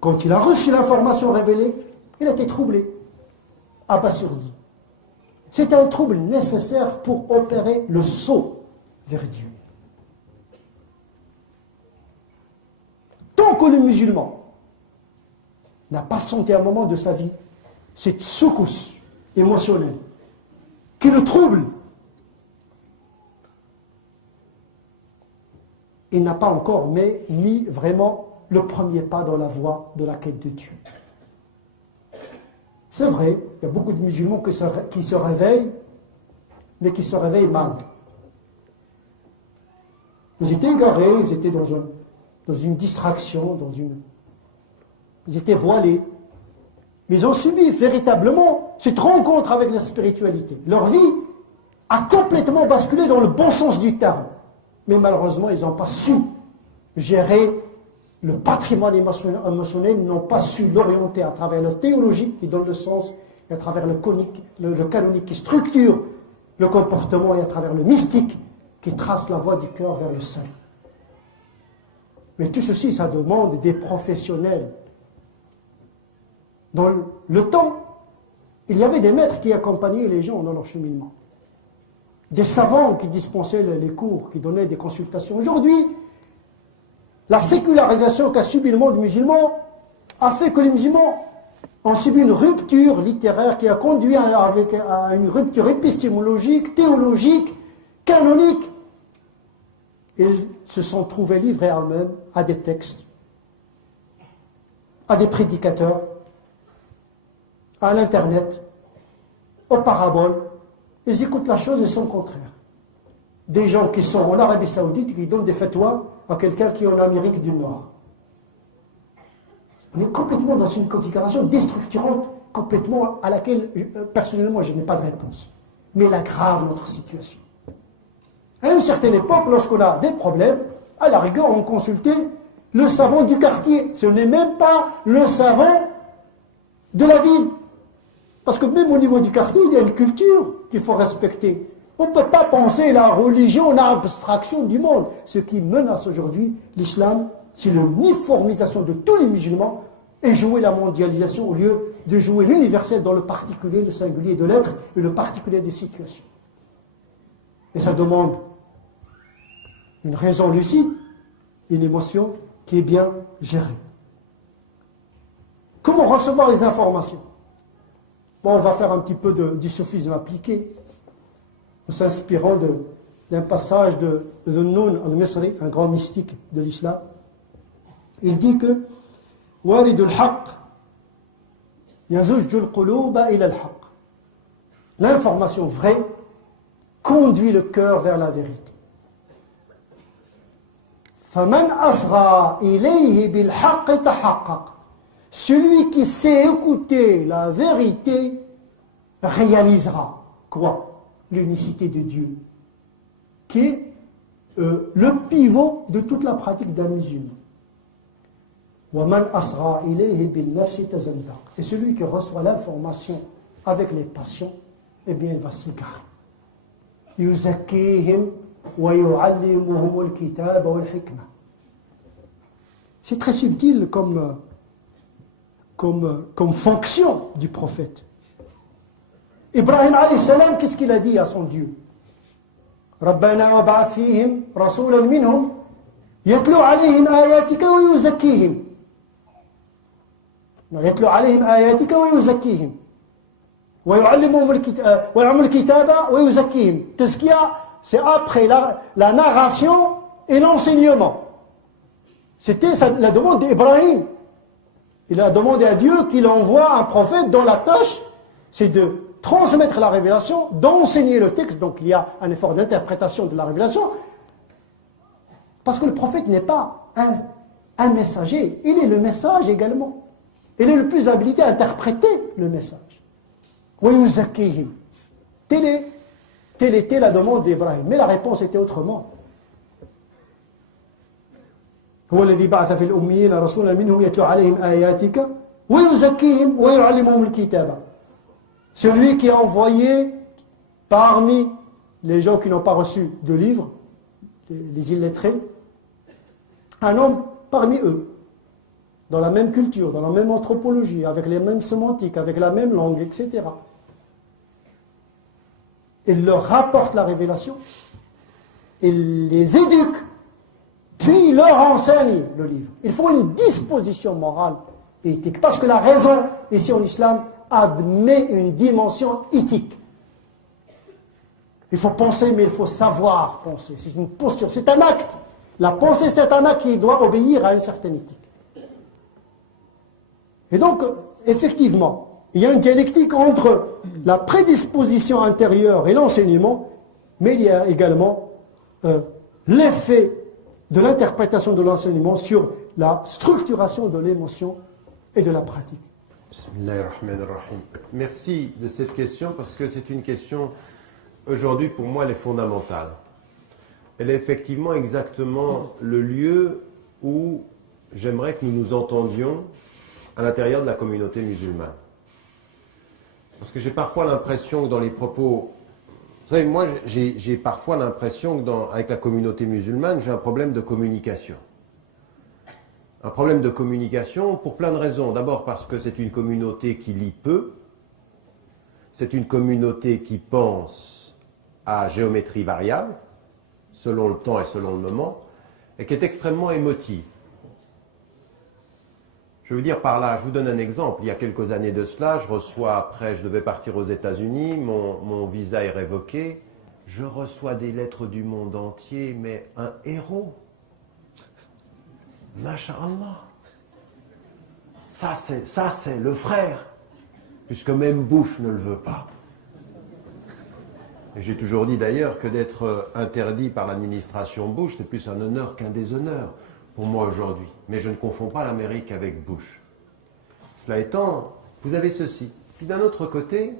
Quand il a reçu l'information révélée, il a été troublé, abasourdi. C'est un trouble nécessaire pour opérer le saut vers Dieu. Tant que le musulman n'a pas senti un moment de sa vie cette secousse émotionnelle qui le trouble, il n'a pas encore mis vraiment le premier pas dans la voie de la quête de Dieu. C'est vrai, il y a beaucoup de musulmans qui se réveillent, mais qui se réveillent mal. Ils étaient égarés, ils étaient dans une distraction, ils étaient voilés. Mais ils ont subi véritablement cette rencontre avec la spiritualité. Leur vie a complètement basculé dans le bon sens du terme. Mais malheureusement, ils n'ont pas su gérer le patrimoine émotionnel, ils n'ont pas su l'orienter à travers la théologie qui donne le sens, et à travers le canonique qui structure le comportement, et à travers le mystique qui trace la voie du cœur vers le salut. Mais tout ceci, ça demande des professionnels. Dans le temps, il y avait des maîtres qui accompagnaient les gens dans leur cheminement. Des savants qui dispensaient les cours, qui donnaient des consultations. Aujourd'hui, la sécularisation qu'a subi le monde musulman a fait que les musulmans ont subi une rupture littéraire qui a conduit à une rupture épistémologique, théologique, canonique. Ils se sont trouvés livrés à eux-mêmes, à des textes, à des prédicateurs, à l'Internet, aux paraboles. Ils écoutent la chose et son contraire. Des gens qui sont en Arabie Saoudite qui donnent des fatwas à quelqu'un qui est en Amérique du Nord. On est complètement dans une configuration déstructurante, complètement à laquelle, personnellement, je n'ai pas de réponse. Mais elle aggrave notre situation. À une certaine époque, lorsqu'on a des problèmes, à la rigueur, on consultait le savant du quartier. Ce n'est même pas le savant de la ville. Parce que même au niveau du quartier, il y a une culture qu'il faut respecter. On ne peut pas penser la religion, l'abstraction du monde. Ce qui menace aujourd'hui l'islam, c'est l'uniformisation de tous les musulmans et jouer la mondialisation au lieu de jouer l'universel dans le particulier, le singulier de l'être et le particulier des situations. Et ça demande une raison lucide, une émotion qui est bien gérée. Comment recevoir les informations? Bon, on va faire un petit peu du sophisme appliqué, en s'inspirant d'un passage de Dhunnun al-Misri, un grand mystique de l'islam. Il dit que Waridul haqq yazujjul quluba ila al-haqq. L'information vraie conduit le cœur vers la vérité. Faman asgha ilayhi bil haqq tahaqqaq. Celui qui sait écouter la vérité réalisera quoi? L'unicité de Dieu, qui est le pivot de toute la pratique d'un musulman. Et celui qui reçoit l'information avec les passions, eh bien il va s'égarer. C'est très subtil comme fonction du prophète. Ibrahim alayhi salam, qu'est-ce qu'il a dit à son Dieu? Rabbana wab'ath fihim rasulan minhum yatlu alayhim ayatika wa yuzakkihim. Yatlu alayhim ayatika wa yuzakkihim. Wa yu'allimuhum al-kitaba wa yuzakkihim. Tazkiya, c'est après la narration et l'enseignement. C'était la demande d'Ibrahim. Il a demandé à Dieu qu'il envoie un prophète dont la tâche, c'est de transmettre la révélation, d'enseigner le texte. Donc il y a un effort d'interprétation de la révélation. Parce que le prophète n'est pas un messager, il est le message également. Il est le plus habilité à interpréter le message. Telle était la demande d'Ibrahim. Mais la réponse était autrement. هو الذي بعث في الأميين رسولا منهم يتلو عليهم آياتك ويزكيهم ويعلمهم الكتاب. Celui qui a envoyé parmi les gens qui n'ont pas reçu de livre, les illettrés, un homme parmi eux, dans la même culture, dans la même anthropologie, avec les mêmes sémantiques, avec la même langue, etc. Il leur rapporte la révélation, il les éduque, puis leur enseigne le livre. Il faut une disposition morale et éthique, parce que la raison, ici en islam, admet une dimension éthique. Il faut penser, mais il faut savoir penser. C'est une posture, c'est un acte. La pensée, c'est un acte qui doit obéir à une certaine éthique. Et donc, effectivement, il y a une dialectique entre la prédisposition intérieure et l'enseignement, mais il y a également l'effet de l'interprétation de l'enseignement sur la structuration de l'émotion et de la pratique. Bismillahirrahmanirrahim. Merci de cette question parce que c'est une question, aujourd'hui pour moi, elle est fondamentale. Elle est effectivement exactement le lieu où j'aimerais que nous nous entendions à l'intérieur de la communauté musulmane. Parce que j'ai parfois l'impression que dans les propos... Vous savez, moi, j'ai parfois l'impression qu'avec la communauté musulmane, j'ai un problème de communication. Un problème de communication pour plein de raisons. D'abord parce que c'est une communauté qui lit peu, c'est une communauté qui pense à géométrie variable, selon le temps et selon le moment, et qui est extrêmement émotive. Je veux dire par là, je vous donne un exemple. Il y a quelques années de cela, je devais partir aux États-Unis, mon visa est révoqué. Je reçois des lettres du monde entier, mais un héros. Masha'Allah. Ça c'est le frère, puisque même Bush ne le veut pas. Et j'ai toujours dit d'ailleurs que d'être interdit par l'administration Bush, c'est plus un honneur qu'un déshonneur pour moi aujourd'hui. Mais je ne confonds pas l'Amérique avec Bush. Cela étant, vous avez ceci. Puis d'un autre côté,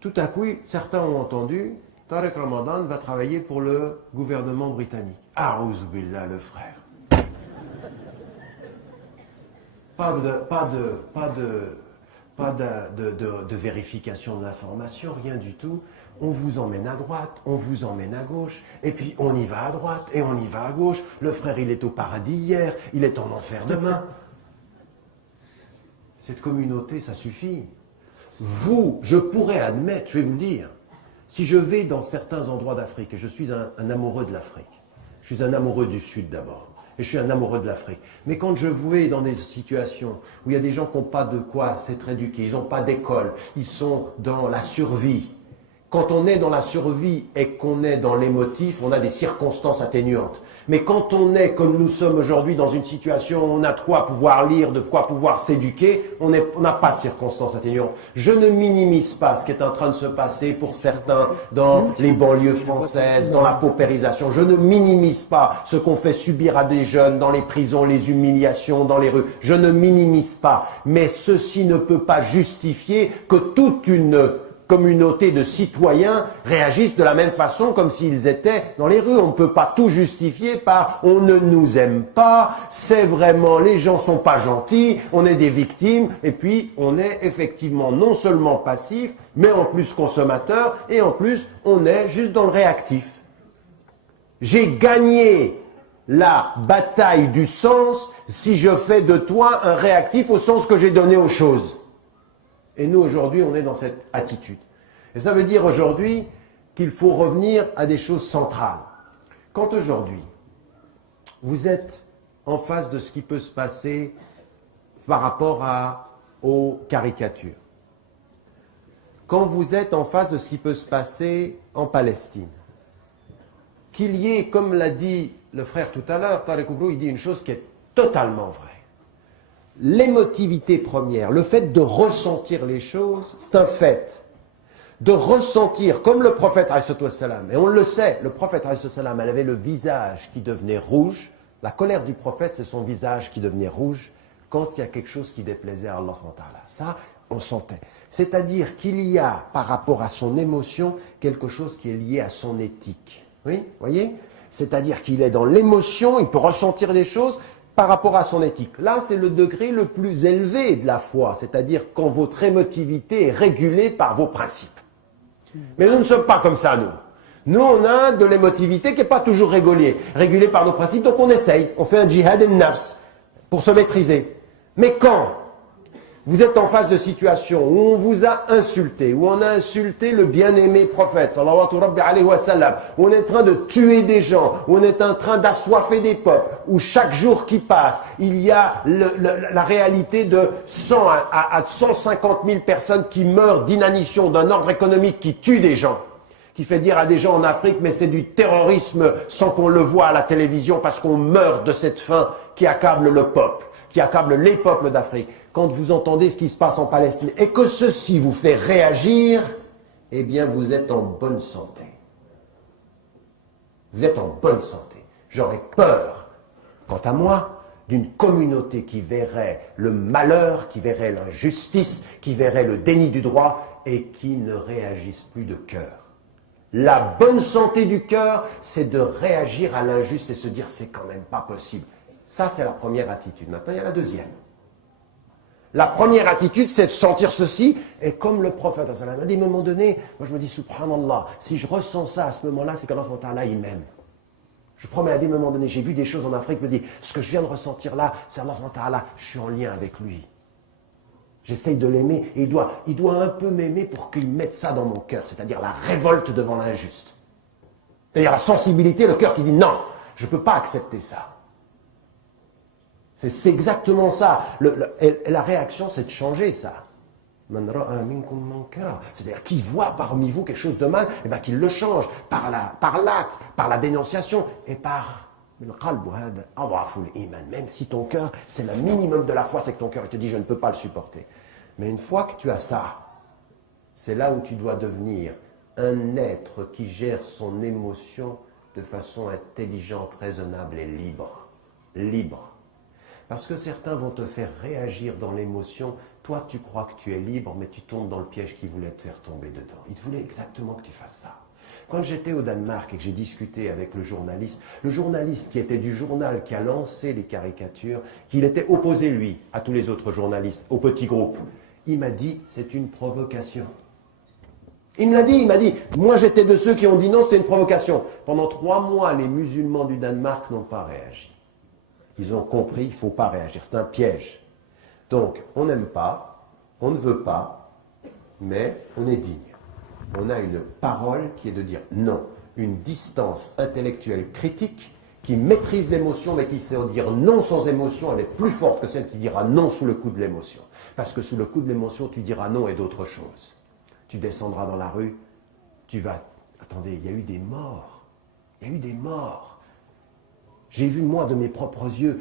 tout à coup, certains ont entendu, Tariq Ramadan va travailler pour le gouvernement britannique. A'ouzou billah, le frère. Pas de vérification de l'information, rien du tout. On vous emmène à droite, on vous emmène à gauche, et puis on y va à droite, et on y va à gauche. Le frère, il est au paradis hier, il est en enfer demain. Cette communauté, ça suffit. Vous, je pourrais admettre, je vais vous le dire, si je vais dans certains endroits d'Afrique, et je suis un amoureux de l'Afrique, je suis un amoureux du Sud d'abord, et je suis un amoureux de l'Afrique. Mais quand je vais dans des situations où il y a des gens qui n'ont pas de quoi s'être éduqués, ils n'ont pas d'école, ils sont dans la survie. Quand on est dans la survie et qu'on est dans l'émotif, on a des circonstances atténuantes. Mais quand on est, comme nous sommes aujourd'hui, dans une situation où on a de quoi pouvoir lire, de quoi pouvoir s'éduquer, on n'a pas de circonstances atténuantes. Je ne minimise pas ce qui est en train de se passer pour certains dans les banlieues françaises, dans la paupérisation. Je ne minimise pas ce qu'on fait subir à des jeunes dans les prisons, les humiliations dans les rues. Je ne minimise pas. Mais ceci ne peut pas justifier que toute une communauté de citoyens réagissent de la même façon comme s'ils étaient dans les rues. On ne peut pas tout justifier par « on ne nous aime pas »,« c'est vraiment, les gens sont pas gentils »,« on est des victimes », et puis on est effectivement non seulement passif, mais en plus consommateur, et en plus on est juste dans le réactif. J'ai gagné la bataille du sens si je fais de toi un réactif au sens que j'ai donné aux choses. Et nous, aujourd'hui, on est dans cette attitude. Et ça veut dire aujourd'hui qu'il faut revenir à des choses centrales. Quand aujourd'hui, vous êtes en face de ce qui peut se passer par rapport aux caricatures, quand vous êtes en face de ce qui peut se passer en Palestine, qu'il y ait, comme l'a dit le frère tout à l'heure, Tariq Oubrou, il dit une chose qui est totalement vraie. L'émotivité première, le fait de ressentir les choses, c'est un fait. De ressentir, comme le prophète, et on le sait, le prophète, elle avait le visage qui devenait rouge. La colère du prophète, c'est son visage qui devenait rouge quand il y a quelque chose qui déplaisait à Allah. Ça, on sentait. C'est-à-dire qu'il y a, par rapport à son émotion, quelque chose qui est lié à son éthique. Oui, voyez ? C'est-à-dire qu'il est dans l'émotion, il peut ressentir des choses par rapport à son éthique. Là, c'est le degré le plus élevé de la foi, c'est-à-dire quand votre émotivité est régulée par vos principes. Mais nous ne sommes pas comme ça, nous. Nous, on a de l'émotivité qui n'est pas toujours régulée par nos principes, donc on essaye, on fait un djihad al-nafs pour se maîtriser. Mais quand vous êtes en face de situations où on vous a insulté, où on a insulté le bien-aimé prophète, sallallahu alayhi wa sallam, où on est en train de tuer des gens, où on est en train d'assoiffer des peuples, où chaque jour qui passe, il y a la réalité de 100 à 150 000 personnes qui meurent d'inanition d'un ordre économique qui tue des gens, qui fait dire à des gens en Afrique, mais c'est du terrorisme sans qu'on le voit à la télévision parce qu'on meurt de cette faim qui accable le peuple, qui accable les peuples d'Afrique. Quand vous entendez ce qui se passe en Palestine et que ceci vous fait réagir, eh bien vous êtes en bonne santé. Vous êtes en bonne santé. J'aurais peur, quant à moi, d'une communauté qui verrait le malheur, qui verrait l'injustice, qui verrait le déni du droit et qui ne réagisse plus de cœur. La bonne santé du cœur, c'est de réagir à l'injuste et se dire c'est quand même pas possible. Ça, c'est la première attitude. Maintenant, il y a la deuxième. La première attitude, c'est de sentir ceci, et comme le prophète a dit, à un moment donné, moi je me dis, subhanallah, si je ressens ça à ce moment-là, c'est qu'Allah il m'aime. Je promets à un moment donné, j'ai vu des choses en Afrique, je me dis, ce que je viens de ressentir là, c'est Allah, je suis en lien avec lui. J'essaye de l'aimer, et il doit un peu m'aimer pour qu'il mette ça dans mon cœur, c'est-à-dire la révolte devant l'injuste. C'est-à-dire la sensibilité, le cœur qui dit, non, je ne peux pas accepter ça. C'est exactement ça. Et la réaction, c'est de changer ça. C'est-à-dire qui voit parmi vous quelque chose de mal, et bien qu'il le change par l'acte, par la dénonciation et par le qalb. Même si ton cœur, c'est le minimum de la foi, c'est que ton cœur il te dit je ne peux pas le supporter. Mais une fois que tu as ça, c'est là où tu dois devenir un être qui gère son émotion de façon intelligente, raisonnable et libre. Libre. Parce que certains vont te faire réagir dans l'émotion. Toi, tu crois que tu es libre, mais tu tombes dans le piège qui voulait te faire tomber dedans. Il voulait exactement que tu fasses ça. Quand j'étais au Danemark et que j'ai discuté avec le journaliste qui était du journal qui a lancé les caricatures, qu'il était opposé, lui, à tous les autres journalistes, au petit groupe, il m'a dit, c'est une provocation. Il me l'a dit, il m'a dit, moi j'étais de ceux qui ont dit non, c'est une provocation. Pendant 3 mois, les musulmans du Danemark n'ont pas réagi. Ils ont compris, il ne faut pas réagir, c'est un piège. Donc, on n'aime pas, on ne veut pas, mais on est digne. On a une parole qui est de dire non, une distance intellectuelle critique qui maîtrise l'émotion, mais qui sait dire non sans émotion, elle est plus forte que celle qui dira non sous le coup de l'émotion. Parce que sous le coup de l'émotion, tu diras non et d'autres choses. Tu descendras dans la rue, tu vas... Attendez, il y a eu des morts. Il y a eu des morts. J'ai vu, moi, de mes propres yeux,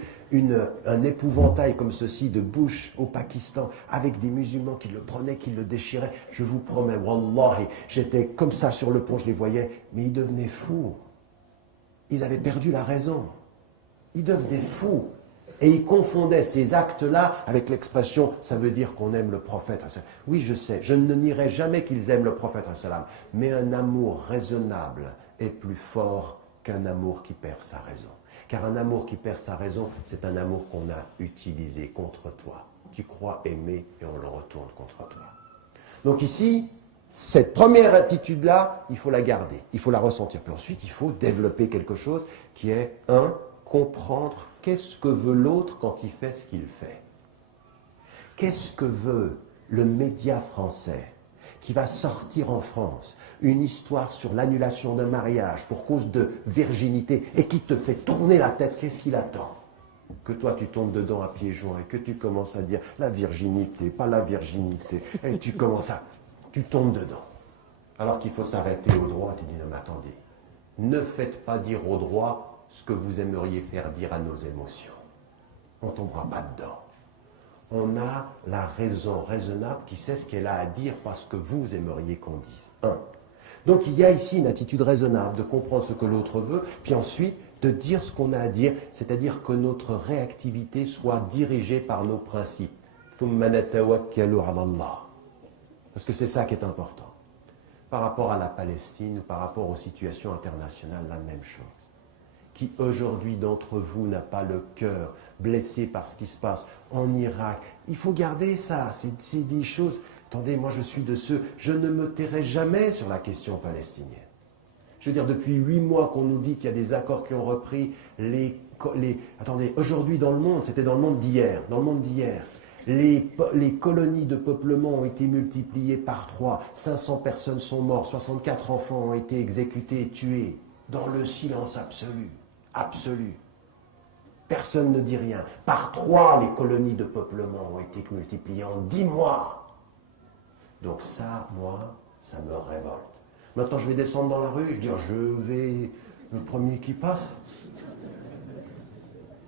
un épouvantail comme ceci de Bush au Pakistan, avec des musulmans qui le prenaient, qui le déchiraient. Je vous promets, wallahi, j'étais comme ça sur le pont, je les voyais, mais ils devenaient fous. Ils avaient perdu la raison. Ils devenaient fous. Et ils confondaient ces actes-là avec l'expression « ça veut dire qu'on aime le prophète ». Oui, je sais, je ne nierai jamais qu'ils aiment le prophète, mais un amour raisonnable est plus fort qu'un amour qui perd sa raison. Car un amour qui perd sa raison, c'est un amour qu'on a utilisé contre toi. Tu crois aimer et on le retourne contre toi. Donc ici, cette première attitude-là, il faut la garder, il faut la ressentir. Puis ensuite, il faut développer quelque chose qui est, comprendre qu'est-ce que veut l'autre quand il fait ce qu'il fait. Qu'est-ce que veut le média français qui va sortir en France une histoire sur l'annulation d'un mariage pour cause de virginité et qui te fait tourner la tête, qu'est-ce qu'il attend? Que toi tu tombes dedans à pieds joints et que tu commences à dire la virginité, pas la virginité, et tu tombes dedans. Alors qu'il faut s'arrêter au droit, tu dis non mais attendez, ne faites pas dire au droit ce que vous aimeriez faire dire à nos émotions. On ne tombera pas dedans. On a la raison raisonnable qui sait ce qu'elle a à dire parce que vous aimeriez qu'on dise. Donc il y a ici une attitude raisonnable de comprendre ce que l'autre veut, puis ensuite de dire ce qu'on a à dire, c'est-à-dire que notre réactivité soit dirigée par nos principes. Parce que c'est ça qui est important. Par rapport à la Palestine, par rapport aux situations internationales, la même chose. Qui aujourd'hui d'entre vous n'a pas le cœur blessé par ce qui se passe en Irak? Il faut garder ça, c'est des choses... Attendez, moi je suis de ceux, je ne me tairai jamais sur la question palestinienne. Je veux dire, depuis 8 mois qu'on nous dit qu'il y a des accords qui ont repris Attendez, aujourd'hui dans le monde, c'était dans le monde d'hier, les colonies de peuplement ont été multipliées par 3, 500 personnes sont mortes, 64 enfants ont été exécutés et tués, dans le silence absolu. Absolu. Personne ne dit rien. Par 3, les colonies de peuplement ont été multipliées en 10 mois. Donc ça, moi, ça me révolte. Maintenant, je vais descendre dans la rue et dire, je vais le premier qui passe.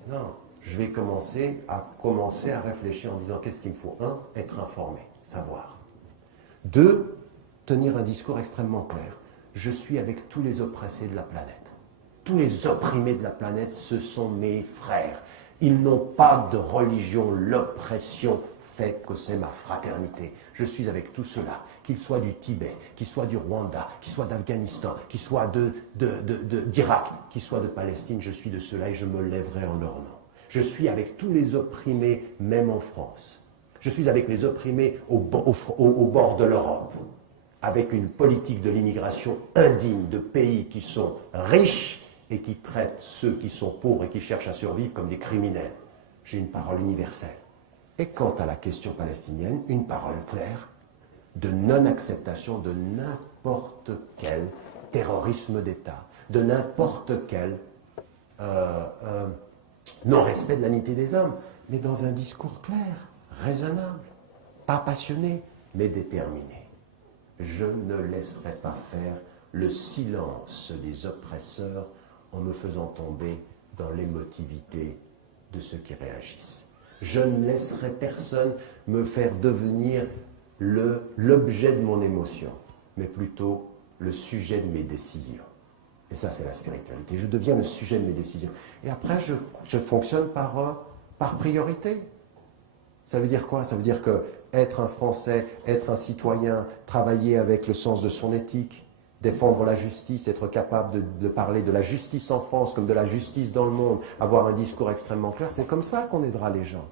Non, je vais commencer à réfléchir en disant, qu'est-ce qu'il me faut? 1, être informé, savoir. 2, tenir un discours extrêmement clair. Je suis avec tous les oppressés de la planète. Tous les opprimés de la planète, ce sont mes frères. Ils n'ont pas de religion. L'oppression fait que c'est ma fraternité. Je suis avec tous ceux-là, qu'ils soient du Tibet, qu'ils soient du Rwanda, qu'ils soient d'Afghanistan, qu'ils soient d'Irak, qu'ils soient de Palestine. Je suis de ceux-là et je me lèverai en leur nom. Je suis avec tous les opprimés, même en France. Je suis avec les opprimés au bord de l'Europe, avec une politique de l'immigration indigne de pays qui sont riches et qui traitent ceux qui sont pauvres et qui cherchent à survivre comme des criminels. J'ai une parole universelle. Et quant à la question palestinienne, une parole claire de non-acceptation de n'importe quel terrorisme d'État, de n'importe quelle non-respect de la dignité des hommes, mais dans un discours clair, raisonnable, pas passionné, mais déterminé. Je ne laisserai pas faire le silence des oppresseurs en me faisant tomber dans l'émotivité de ceux qui réagissent. Je ne laisserai personne me faire devenir l'objet de mon émotion, mais plutôt le sujet de mes décisions. Et ça, c'est la spiritualité. Je deviens le sujet de mes décisions. Et après, je fonctionne par priorité. Ça veut dire quoi? Ça veut dire que être un Français, être un citoyen, travailler avec le sens de son éthique, défendre la justice, être capable de parler de la justice en France comme de la justice dans le monde, avoir un discours extrêmement clair, c'est comme ça qu'on aidera les gens.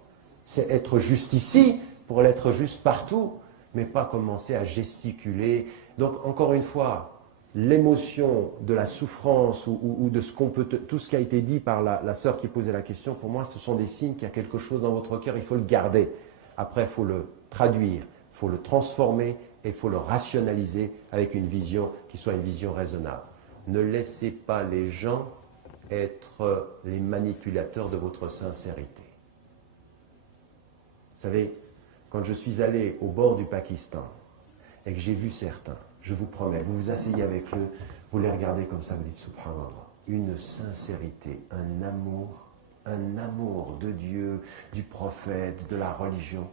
C'est être juste ici pour l'être juste partout, mais pas commencer à gesticuler. Donc, encore une fois, l'émotion de la souffrance ou de ce qu'on peut, tout ce qui a été dit par la sœur qui posait la question, pour moi, ce sont des signes qu'il y a quelque chose dans votre cœur, il faut le garder. Après, il faut le traduire, il faut le transformer et il faut le rationaliser avec une vision qui soit une vision raisonnable. Ne laissez pas les gens être les manipulateurs de votre sincérité. Vous savez, quand je suis allé au bord du Pakistan et que j'ai vu certains, je vous promets, vous vous asseyez avec eux, vous les regardez comme ça, vous dites subhanallah, une sincérité, un amour de Dieu, du prophète, de la religion,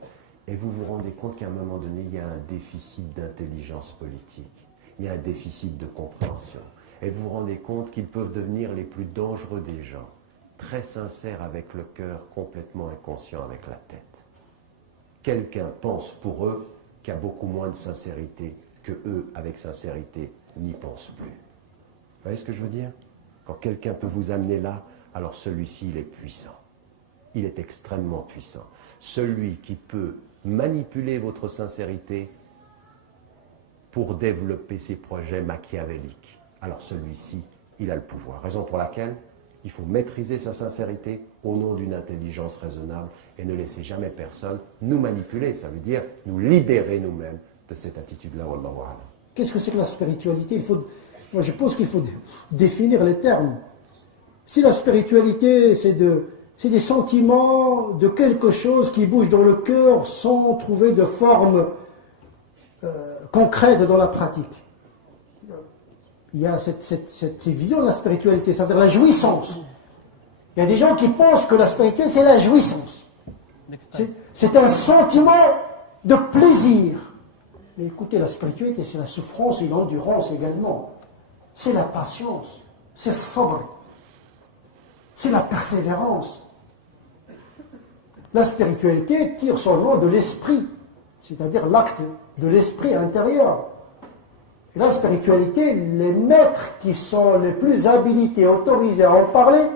et vous vous rendez compte qu'à un moment donné, il y a un déficit d'intelligence politique, il y a un déficit de compréhension, et vous vous rendez compte qu'ils peuvent devenir les plus dangereux des gens, très sincères avec le cœur, complètement inconscients avec la tête. Quelqu'un pense pour eux qu'il y a beaucoup moins de sincérité que eux, avec sincérité, n'y pensent plus. Vous voyez ce que je veux dire? Quand quelqu'un peut vous amener là, alors celui-ci, il est puissant. Il est extrêmement puissant. Celui qui peut manipuler votre sincérité pour développer ses projets machiavéliques, alors celui-ci, il a le pouvoir. Raison pour laquelle il faut maîtriser sa sincérité au nom d'une intelligence raisonnable et ne laisser jamais personne nous manipuler. Ça veut dire nous libérer nous-mêmes de cette attitude-là. Wallahu a'lam. Qu'est-ce que c'est que la spiritualité? Moi, je pense qu'il faut définir les termes. Si la spiritualité, c'est des sentiments de quelque chose qui bouge dans le cœur sans trouver de forme concrète dans la pratique. Il y a cette vision de la spiritualité, c'est-à-dire la jouissance. Il y a des gens qui pensent que la spiritualité, c'est la jouissance. C'est un sentiment de plaisir. Mais écoutez, la spiritualité, c'est la souffrance et l'endurance également. C'est la patience, c'est le sabr, c'est la persévérance. La spiritualité tire son nom de l'esprit, c'est-à-dire l'acte de l'esprit intérieur. Et la spiritualité, les maîtres qui sont les plus habilités, autorisés à en parler,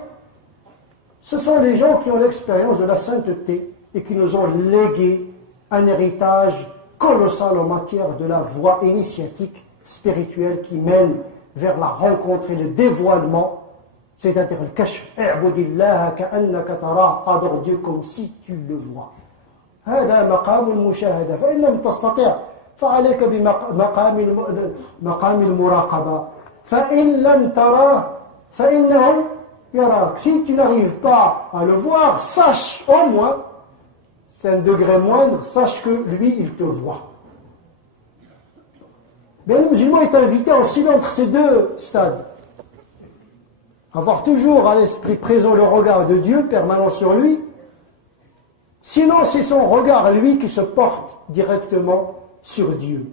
ce sont les gens qui ont l'expérience de la sainteté et qui nous ont légué un héritage colossal en matière de la voie initiatique spirituelle qui mène vers la rencontre et le dévoilement, c'est-à-dire le kashf, i'budillaha ka'annaka tara, adore Dieu comme si tu le vois. هذا مقام المشاهدة فإن لم تستطع فعليك بمقام المراقبة فإن لم تراه فإنه يراك. Si tu n'arrives pas à le voir, sache au moins, c'est un degré moindre, sache que lui, il te voit. Mais le musulman est invité à osciller entre ces deux stades. Avoir toujours à l'esprit présent le regard de Dieu permanent sur lui. Sinon, c'est son regard, lui, qui se porte directement sur Dieu.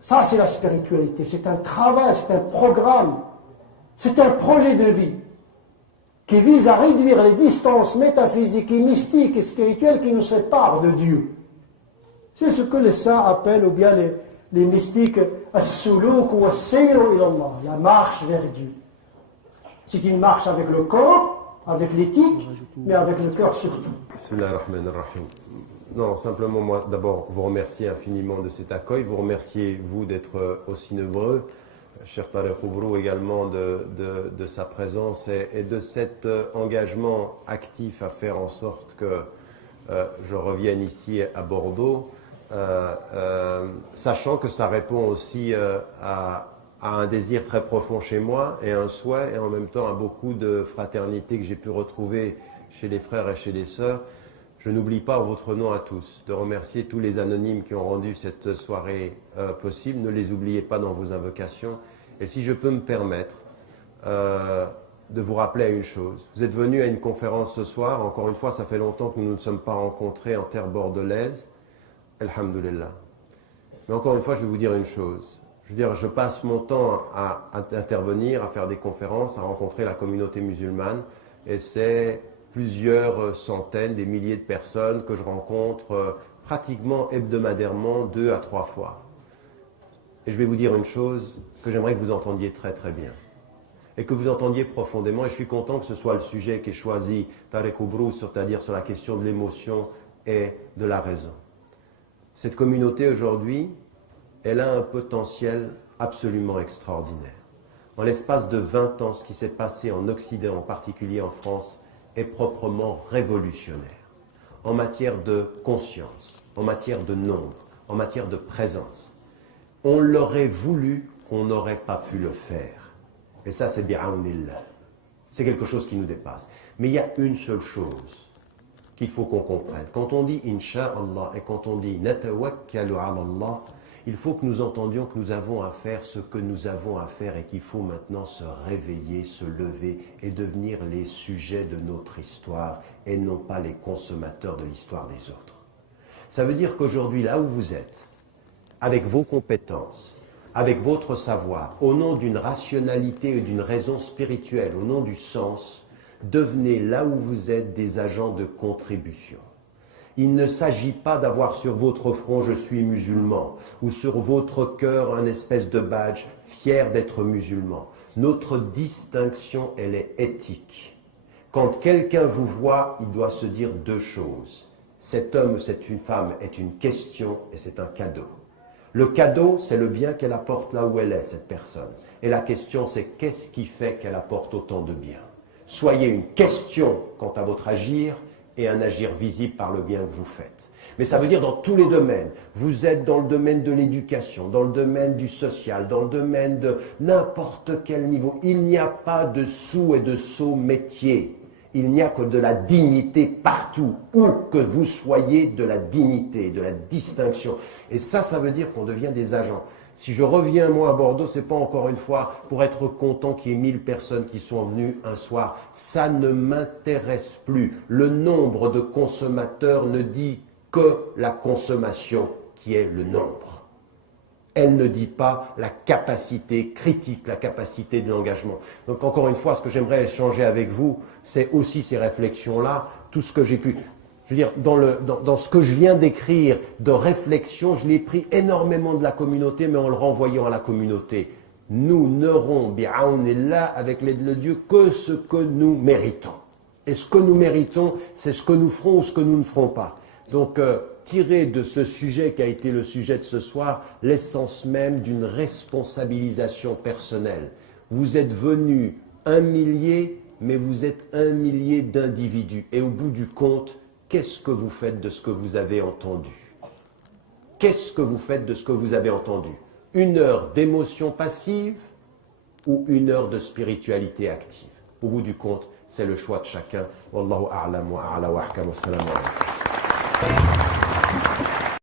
Ça, c'est la spiritualité. C'est un travail, c'est un programme, c'est un projet de vie qui vise à réduire les distances métaphysiques et mystiques et spirituelles qui nous séparent de Dieu. C'est ce que les saints appellent, ou bien les mystiques, as-suluk ou as-sayru ilallah, la marche vers Dieu. C'est une marche avec le corps, avec l'éthique, mais avec le cœur surtout. Bismillahirrahmanirrahim. Non, simplement, moi, d'abord, vous remercier infiniment de cet accueil. Vous remercier, vous, d'être aussi nombreux. Cher Tariq Oubrou également de sa présence et de cet engagement actif à faire en sorte que je revienne ici à Bordeaux, sachant que ça répond aussi à à un désir très profond chez moi et un souhait et en même temps à beaucoup de fraternité que j'ai pu retrouver chez les frères et chez les sœurs. Je n'oublie pas en votre nom à tous de remercier tous les anonymes qui ont rendu cette soirée possible. Ne les oubliez pas dans vos invocations. Et si je peux me permettre de vous rappeler à une chose. Vous êtes venus à une conférence ce soir. Encore une fois, ça fait longtemps que nous ne sommes pas rencontrés en terre bordelaise. Alhamdulillah. Mais encore une fois, je vais vous dire une chose. Je veux dire, je passe mon temps à intervenir, à faire des conférences, à rencontrer la communauté musulmane. Et c'est plusieurs centaines, des milliers de personnes que je rencontre pratiquement hebdomadairement 2 à 3 fois. Et je vais vous dire une chose que j'aimerais que vous entendiez très très bien. Et que vous entendiez profondément. Et je suis content que ce soit le sujet qu'ait choisi Tariq Oubrous, c'est-à-dire sur la question de l'émotion et de la raison. Cette communauté aujourd'hui, elle a un potentiel absolument extraordinaire. En l'espace de 20 ans, ce qui s'est passé en Occident, en particulier en France, est proprement révolutionnaire. En matière de conscience, en matière de nombre, en matière de présence. On l'aurait voulu, qu'on n'aurait pas pu le faire. Et ça, c'est bi'awnillah. C'est quelque chose qui nous dépasse. Mais il y a une seule chose qu'il faut qu'on comprenne. Quand on dit Inch'Allah et quand on dit Natawakkalu ala Allah, il faut que nous entendions que nous avons à faire ce que nous avons à faire et qu'il faut maintenant se réveiller, se lever et devenir les sujets de notre histoire et non pas les consommateurs de l'histoire des autres. Ça veut dire qu'aujourd'hui, là où vous êtes, avec vos compétences, avec votre savoir, au nom d'une rationalité et d'une raison spirituelle, au nom du sens, devenez là où vous êtes des agents de contribution. Il ne s'agit pas d'avoir sur votre front « je suis musulman » ou sur votre cœur un espèce de badge « fier d'être musulman ». Notre distinction, elle est éthique. Quand quelqu'un vous voit, il doit se dire 2 choses. Cet homme ou cette femme est une question et c'est un cadeau. Le cadeau, c'est le bien qu'elle apporte là où elle est, cette personne. Et la question, c'est qu'est-ce qui fait qu'elle apporte autant de bien ? Soyez une question quant à votre agir et un agir visible par le bien que vous faites. Mais ça veut dire dans tous les domaines. Vous êtes dans le domaine de l'éducation, dans le domaine du social, dans le domaine de n'importe quel niveau. Il n'y a pas de sous et de sot métier. Il n'y a que de la dignité partout. Où que vous soyez, de la dignité, de la distinction. Et ça veut dire qu'on devient des agents. Si je reviens, moi, à Bordeaux, c'est pas encore une fois pour être content qu'il y ait 1000 personnes qui sont venues un soir. Ça ne m'intéresse plus. Le nombre de consommateurs ne dit que la consommation qui est le nombre. Elle ne dit pas la capacité critique, la capacité de l'engagement. Donc, encore une fois, ce que j'aimerais échanger avec vous, c'est aussi ces réflexions-là, tout ce que j'ai pu... Je veux dire, dans ce que je viens d'écrire de réflexion, je l'ai pris énormément de la communauté, mais en le renvoyant à la communauté. Nous n'aurons, bi'awnillah, avec l'aide de Dieu, que ce que nous méritons. Et ce que nous méritons, c'est ce que nous ferons ou ce que nous ne ferons pas. Donc, tirez de ce sujet qui a été le sujet de ce soir, l'essence même d'une responsabilisation personnelle. Vous êtes venus 1 millier, mais vous êtes 1 millier d'individus. Et au bout du compte, qu'est-ce que vous faites de ce que vous avez entendu? Qu'est-ce que vous faites de ce que vous avez entendu? 1 heure d'émotion passive ou 1 heure de spiritualité active? Au bout du compte, c'est le choix de chacun. Wallahu a'lam wa a'la wa ahkam. Assalamu alaikum.